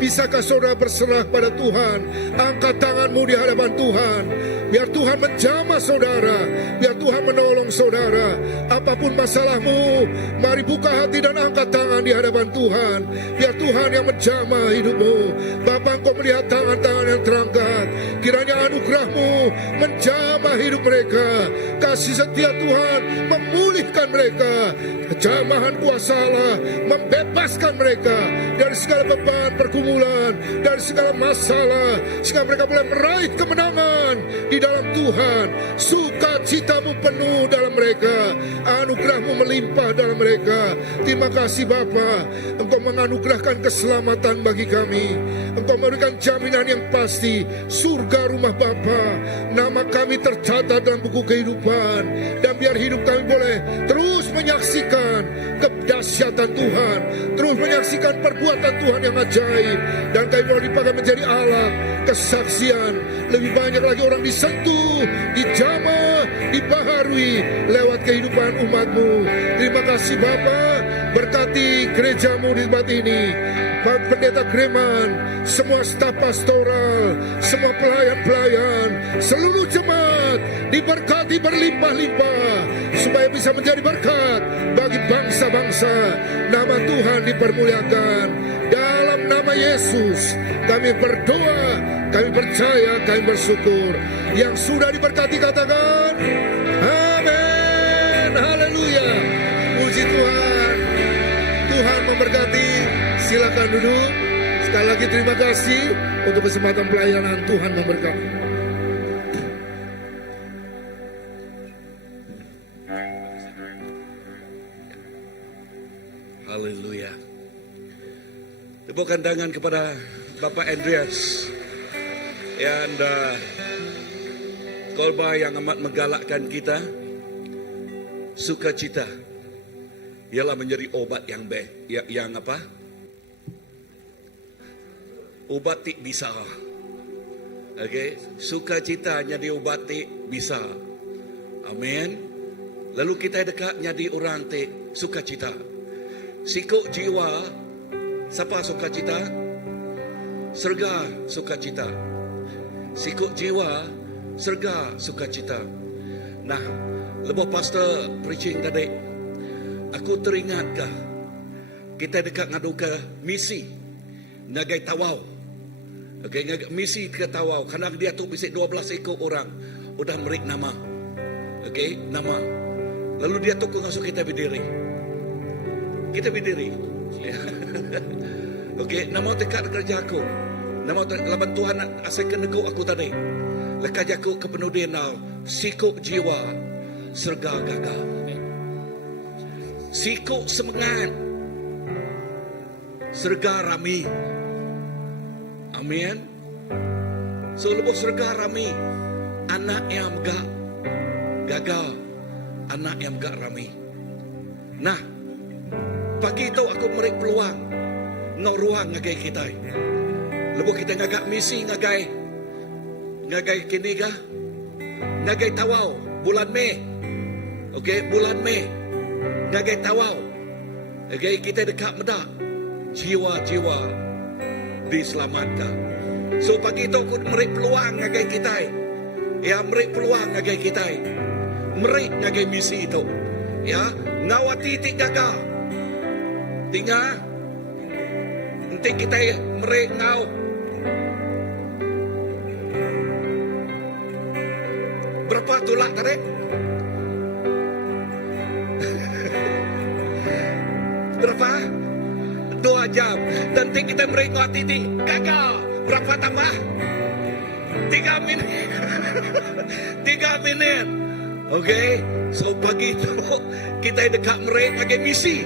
bisakah saudara berserah pada Tuhan? Angkat tanganmu di hadapan Tuhan. Biar Tuhan menjamah saudara. Biar Tuhan menolong saudara. Apapun masalahmu, mari buka hati dan angkat tangan di hadapan Tuhan. Biar Tuhan yang menjamah hidupmu. Bapa, Engkau melihat tangan-tangan yang terangkat. Kiranya anugerah-Mu menjamah hidup mereka. Kasih setia Tuhan memulihkan mereka. Kejamahan kuasa Allah membebaskan mereka dari segala beban pergumulan, dari segala masalah, sehingga mereka boleh meraih kemenangan di dalam Tuhan. Sukacita-Mu penuh dalam mereka, anugerah-Mu melimpah dalam mereka. Terima kasih Bapa, Engkau menganugerahkan keselamatan bagi kami. Engkau memberikan jaminan yang pasti, surga rumah Bapa. Nama kami tercatat dalam buku kehidupan, dan biar hidup kami boleh terus menyaksikan kedahsyatan Tuhan, terus menyaksikan perbuatan Tuhan yang ajaib, dan kami boleh dipakai menjadi alat kesaksian. Lebih banyak lagi orang disentuh, dijamah, dibaharui lewat kehidupan umat-Mu. Terima kasih Bapa, berkati gereja-Mu di tempat ini. Pak Pendeta Kreman, semua staf pastoral, semua pelayan-pelayan, seluruh jemaat diberkati berlimpah-limpah supaya bisa menjadi berkat bagi bangsa-bangsa. Nama Tuhan dipermuliakan. Dalam nama Yesus kami berdoa, kami percaya, kami bersyukur. Yang sudah diberkati katakan amin. Haleluya. Puji Tuhan. Tuhan memberkati. Silakan duduk. Sekali lagi terima kasih untuk kesempatan pelayanan. Tuhan memberkati. Haleluya. Tepuk tangan kepada Bapak Andreas dan khotbah yang amat menggalakkan kita. Sukacita ialah menjadi obat yang baik, yang apa? Obati bisa. Okey, sukacita jadi obati bisa. Amin. Lalu kita dekat jadi orang te sukacita. Sikuk jiwa, siapa sukacita? Surga sukacita. Sikuk jiwa, surga sukacita. Nah, lepas pastor preaching tadi, aku teringatkah kita dekat ngadu ke misi ngagai tawau. Okey, ngagai misi ke tawau. Karena dia tu bisik 12 ekor orang udah merik nama. Okey, nama. Lalu dia tu ngasuh kita berdiri. Kita berdiri. Okey, nama dekat kerja aku. Nama laban Tuhan asalkan nego aku tadi. Lekas aku ke penuh denau, sikuk jiwa, surga gagal. Sikuk semangat, surga rami. Amin. So lepas surga rami, anak yang gak gagal, anak yang gak rami. Nah, pagi itu aku merik peluang ngau ruang ngagai kita. Lepas kita ngagak misi ngagai kini kah? Ngagai tawau bulan Mei. Okey, bulan Mei. Ngagai tawau. Okey, kita dekat medak. Jiwa-jiwa diselamatkan. So pagi itu aku merik peluang ngagai kita. Ya, merik peluang ngagai kita. Merik ngagai misi itu. Ya, ngawati titik gagal. Tinggal nanti kita merik ngau. Berapa tolak tadi? Berapa? 2 jam. Nanti kita merik ngau titik gagal. Berapa tambah? 3 minit. 3 minit. Okey. So pagi itu kita dekat merik ngagai misi.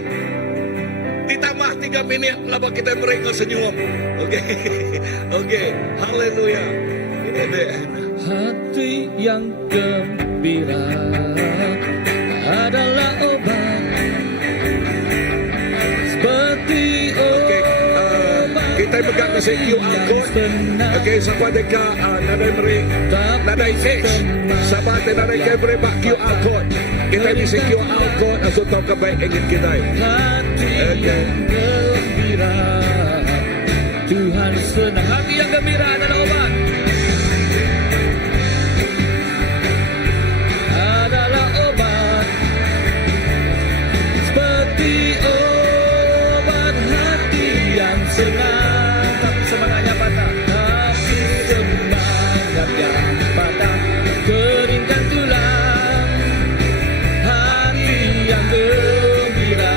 Ditambah 3 minit, lepas kita mereka senyum. Okey. Okey. Haleluya. Hati yang gembira adalah obat seperti obat. Kita pegang nasi QR code. Okey, siapa dekat nadai meri, nadai fix. Siapa nadai kamera pak QR code. Kita bisa QR code atau tahu kebaik ingin kita. Hati yang gembira, Tuhan senang. Hati yang gembira adalah obat. Adalah obat seperti obat hati yang senang. Tapi semangatnya patah. Tapi semangat yang patah keringkan tulang. Hati yang gembira,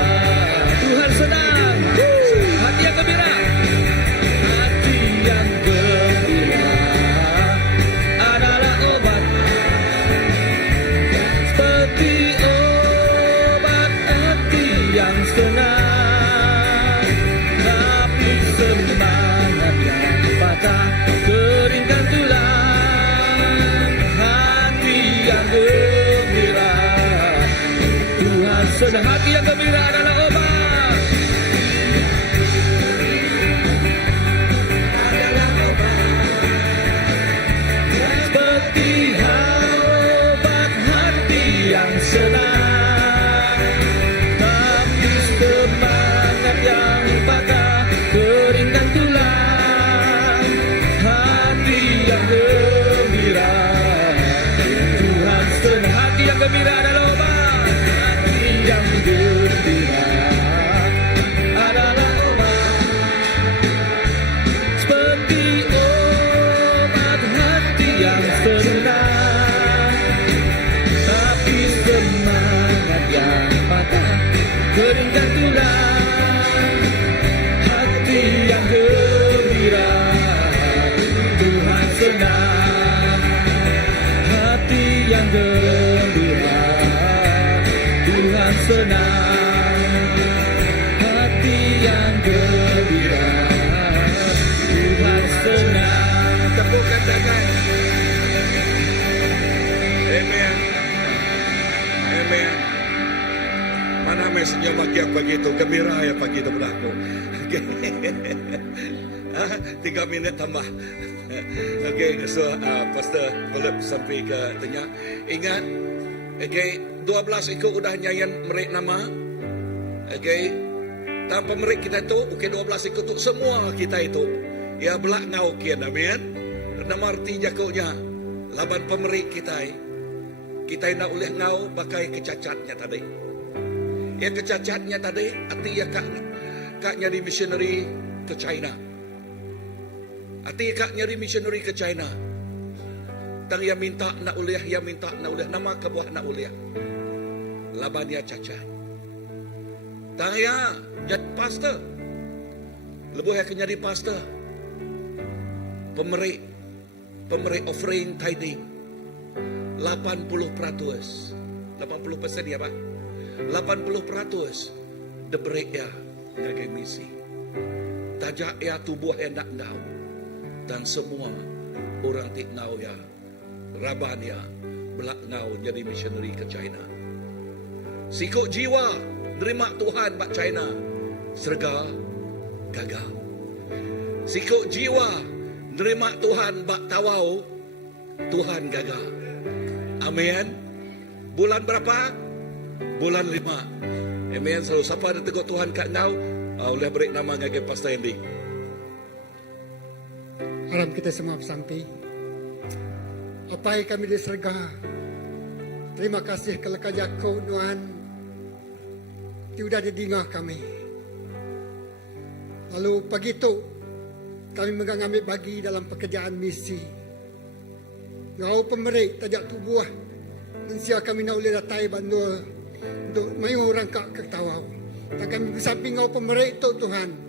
Tuhan senang. Hati yang gembira, hati yang gembira adalah obat seperti obat hati yang senang. Tapi semangat yang patah keringkan tulang. Hati yang gembira, Tuhan senang. Hati yang gembira adalah obat. Adalah obat seperti obat hati yang senang. Tapi semangat yang patah keringkan gembira adalah obat. Hati yang gembira adalah obat. Seperti obat hati yang senang, tapi semangat yang patah keringkan tulang. Hati yang gembira Tuhan senang. Hati yang gembira Tuhan senang. Hati yang gembira Tuhan senang. Tepukkan tangan. Amen. Amen. Mana may senyum lagi yang begitu, gembira yang begitu berlaku. Okay. 3 minit tambah. Okay, so Pastor Philip sampai ke tengah. Ingat, okay, 12 ikut udah nyanyian merik nama. Okay, tanpa merik kita itu, okay, 12 ikut tu semua kita itu. Ya belak ngau kian, amin. Nama arti jakuknya, laban pemerik kita. Kita nak oleh ngau pakai kecacatnya tadi. Ya kecacatnya tadi, arti ya kak nyari missionary ke China. Arti kak nyari missionary ke China. Tang yang minta nak uliah, yang minta nak uliah, nama kebuah nak uliah. Laban dia cacat. Tang ya jadi pastor. Lebuh yang nyari pastor. Pemerik offering tithing 80%. 80% ya Pak. 80% debreak ya ngagai misi. Tajak ya tubuh yang nak ngau. Dan semua orang tik ngau ya raban ya belak ngau jadi missionary ke China. Sikut jiwa nerima Tuhan bak China serga gagal. Sikut jiwa nerima Tuhan bak tawau Tuhan gagal. Amin. Bulan berapa? Bulan 5. Amin. Selalu siapa ada tegur Tuhan kat ngau, boleh beri nama ngagai Pastor Andy. Alam kita semua bersampai. Apa yang kami diserga. Terima kasih kerana kau Tuhan. Sudah didingah kami. Lalu pagi itu kami mengambil bagi dalam pekerjaan misi. Ngau pemerik tajak tubuh. Mensia kami nak boleh datai bandul untuk mayu orang kak ketawau. Dan kami bersamping ngau pemerik itu Tuhan.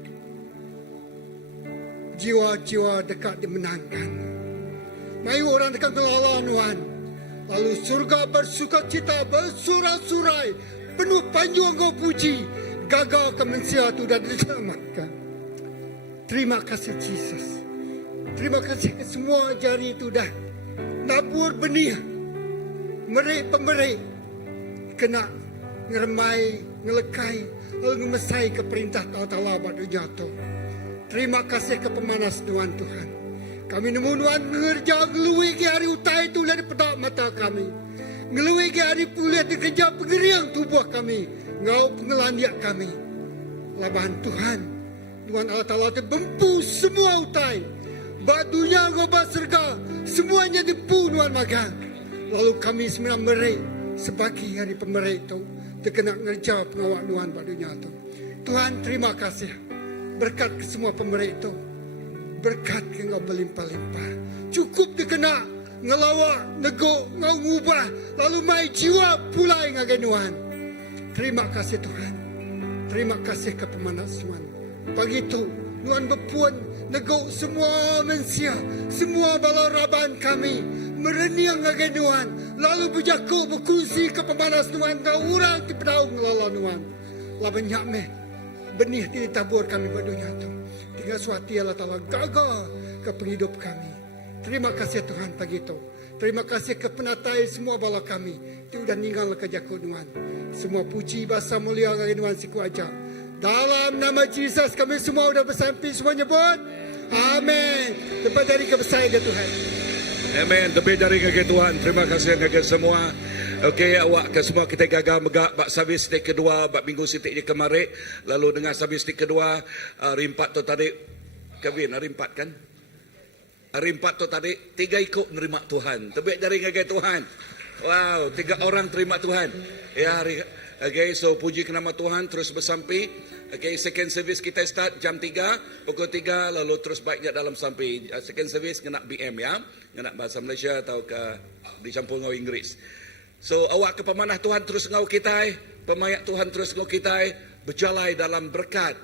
Jiwa-jiwa dekat dimenangkan. Mayu orang dekat melala Tuhan. Lalu surga bersuka cita bersurai-surai. Penuh panjang kau puji. Gagal kemensia itu dah diselamatkan. Terima kasih Jesus. Terima kasih ke semua jari itu dah nabur benih. Merik pemerik kena ngeremai, ngelekai, lalu ngemesai ke perintah Allah pada jatuh. Terima kasih ke pemanas Tuhan Tuhan. Kami nemu Tuhan mengerja ngelui ke hari utai itu dari pedak mata kami. Ngelui ke hari pulih dikerja pengeriang tubuh kami. Ngau pengelandiak kami. Laban Tuhan. Tuhan Allah Ta'ala terbempu semua utai. Batunya ngobat serga. Semuanya dipu Tuhan magang. Lalu kami sembilan merik. Sebagi hari pemerik itu. Terkena ngerja pengawak Tuhan pada dunia itu. Tuhan terima kasih. Berkat ke semua pemerik itu. Berkat ke engkau berlimpah-limpah. Cukup dikena ngelawak, negok, ngau ngubah. Lalu mai jiwa pulai ngagai Tuhan. Terima kasih Tuhan. Terima kasih ke pemanas Tuhan. Pagi itu Tuhan berpuan negok semua manusia. Semua balaraban kami. Mereniang ngagai Tuhan. Lalu berjakuk berkongsi ke pemanas Tuhan. Kau orang di pedaung ngelala Tuhan. Lah banyak meh. Benih ditabur kami pada dunia itu. Tinggal suati Allah Ta'ala gagal ke penghidup kami. Terima kasih Tuhan pagi itu. Terima kasih ke penatai semua bala kami. Itu sudah ninggal ke jakut Tuhan. Semua puji bahasa mulia dari Tuhan siku aja. Dalam nama Jesus kami semua sudah bersampai. Semua nyebut. Amin. Lepas dari kebesaran Tuhan. Amen. Lebih dari kaki Tuhan. Terima kasih kaki semua. Okey, awak ke semua kita gagal megak bak servis stik kedua, bak minggu sitik je kemarin. Lalu dengan servis stik kedua, rimpat tu tadi, Kevin, rimpat kan? Rimpat tu tadi, 3 ikut nerima Tuhan. Lebih dari kaki Tuhan. Wow, 3 orang terima Tuhan. Ya, okay, so puji ke nama Tuhan, terus bersampai. Okay, second service kita start jam 3, pukul 3, lalu terus baiknya dalam sampai. Second service kena BM ya, kena bahasa Malaysia atau ke dicampur dengan Inggeris. So awak ke pemanah Tuhan terus ngau kita, pemayak Tuhan terus ngau kita, berjalan dalam berkat,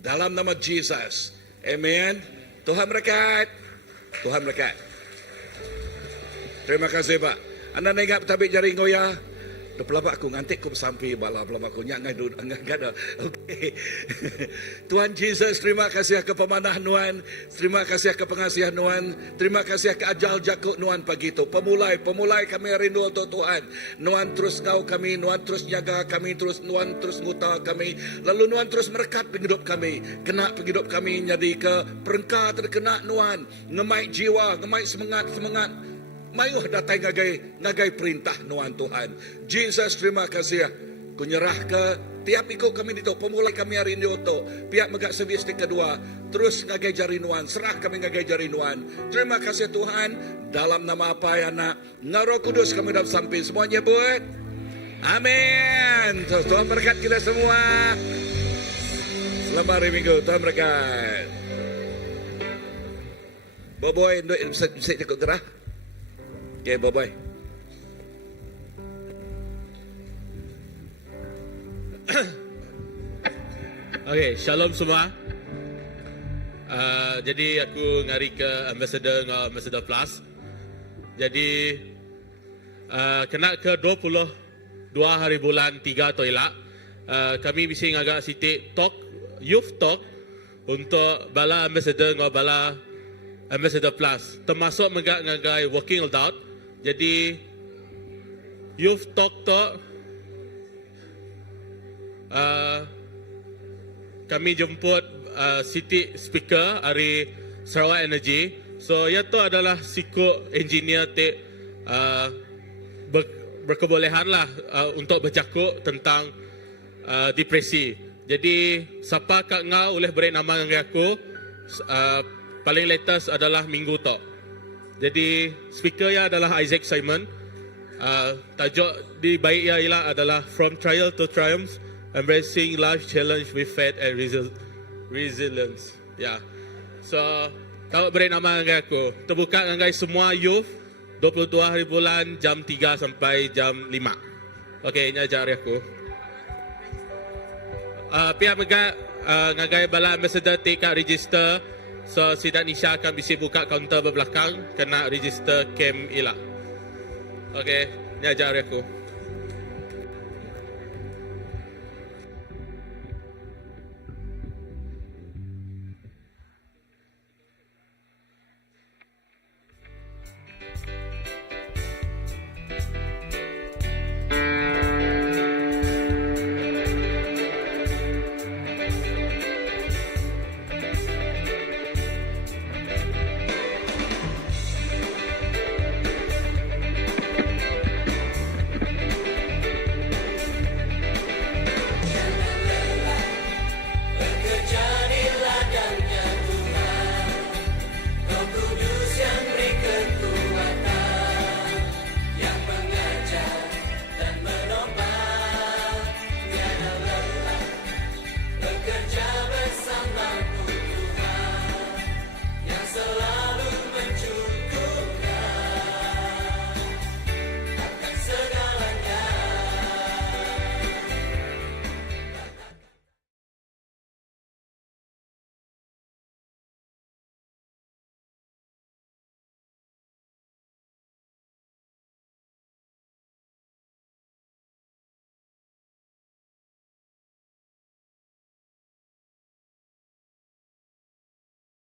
dalam nama Jesus. Amen. Tuhan berkat. Tuhan berkat. Terima kasih Pak. Anda ingat tabik jari ngoya? Dah pelabak aku ngantik aku sampai bala pelabak aku nyak ngai duduk ngai ada. Okey. Tuhan Yesus, terima kasih ke pemanah Nuan, terima kasih ke pengasihan Nuan, terima kasih ke ajal jakuk Nuan pagi itu. Pemulai kami rindu untuk Tuhan. Nuan terus ngau kami, Nuan terus jaga kami, terus Nuan terus nguta kami. Lalu Nuan terus merekat penghidup kami. Kena penghidup kami jadi ke perengkah terkena Nuan. Ngemai jiwa, ngemai semangat. Mayuh datang ngagai perintah Nuan Tuhan. Jesus, terima kasih. Ku nyerah ke tiap ikut kami itu. Pemulai kami hari ini itu. Pihak megak servis di kedua. Terus ngagai jari Nuan. Serah kami ngagai jari Nuan. Terima kasih Tuhan. Dalam nama apa ya nak? Ngaroh Kudus kami dapat sampai. Semuanya buat. Amin. Tuhan berkat kita semua. Selamat hari Minggu. Tuhan berkat. Boboy, bisa cukup gerah? Okay, bye-bye. Okay, shalom semua. Jadi aku ngari ke Ambassador Plus. Jadi kena ke 22 hari bulan 3 toilet. Kami bisa ngagak sitik talk, youth talk untuk bala Ambassador bala Ambassador Plus. Termasuk ngagai working adult. Jadi youth talk tu kami jemput city speaker dari Sarawak Energy. So ia tu adalah siku engineer berkebolehan lah untuk bercakap tentang depresi. Jadi siapa kat ngau boleh beri nama dengan aku. Paling latest adalah minggu tu. Jadi speaker ya adalah Isaac Simon. Tajuk di baik ya ialah adalah From Trial to Triumph, Embracing Life Challenge with Faith and Resilience. Ya. So kau beri nama dengan aku. Terbuka dengan semua youth 22 hari bulan jam 3 sampai jam 5. Okey, ini ajar aku. Pihak megak ngagai bala ambassador tika register. So si Dan Isha akan bisa buka kaunter berbelakang, kena register camp ilah. Okey, ni ajar aku.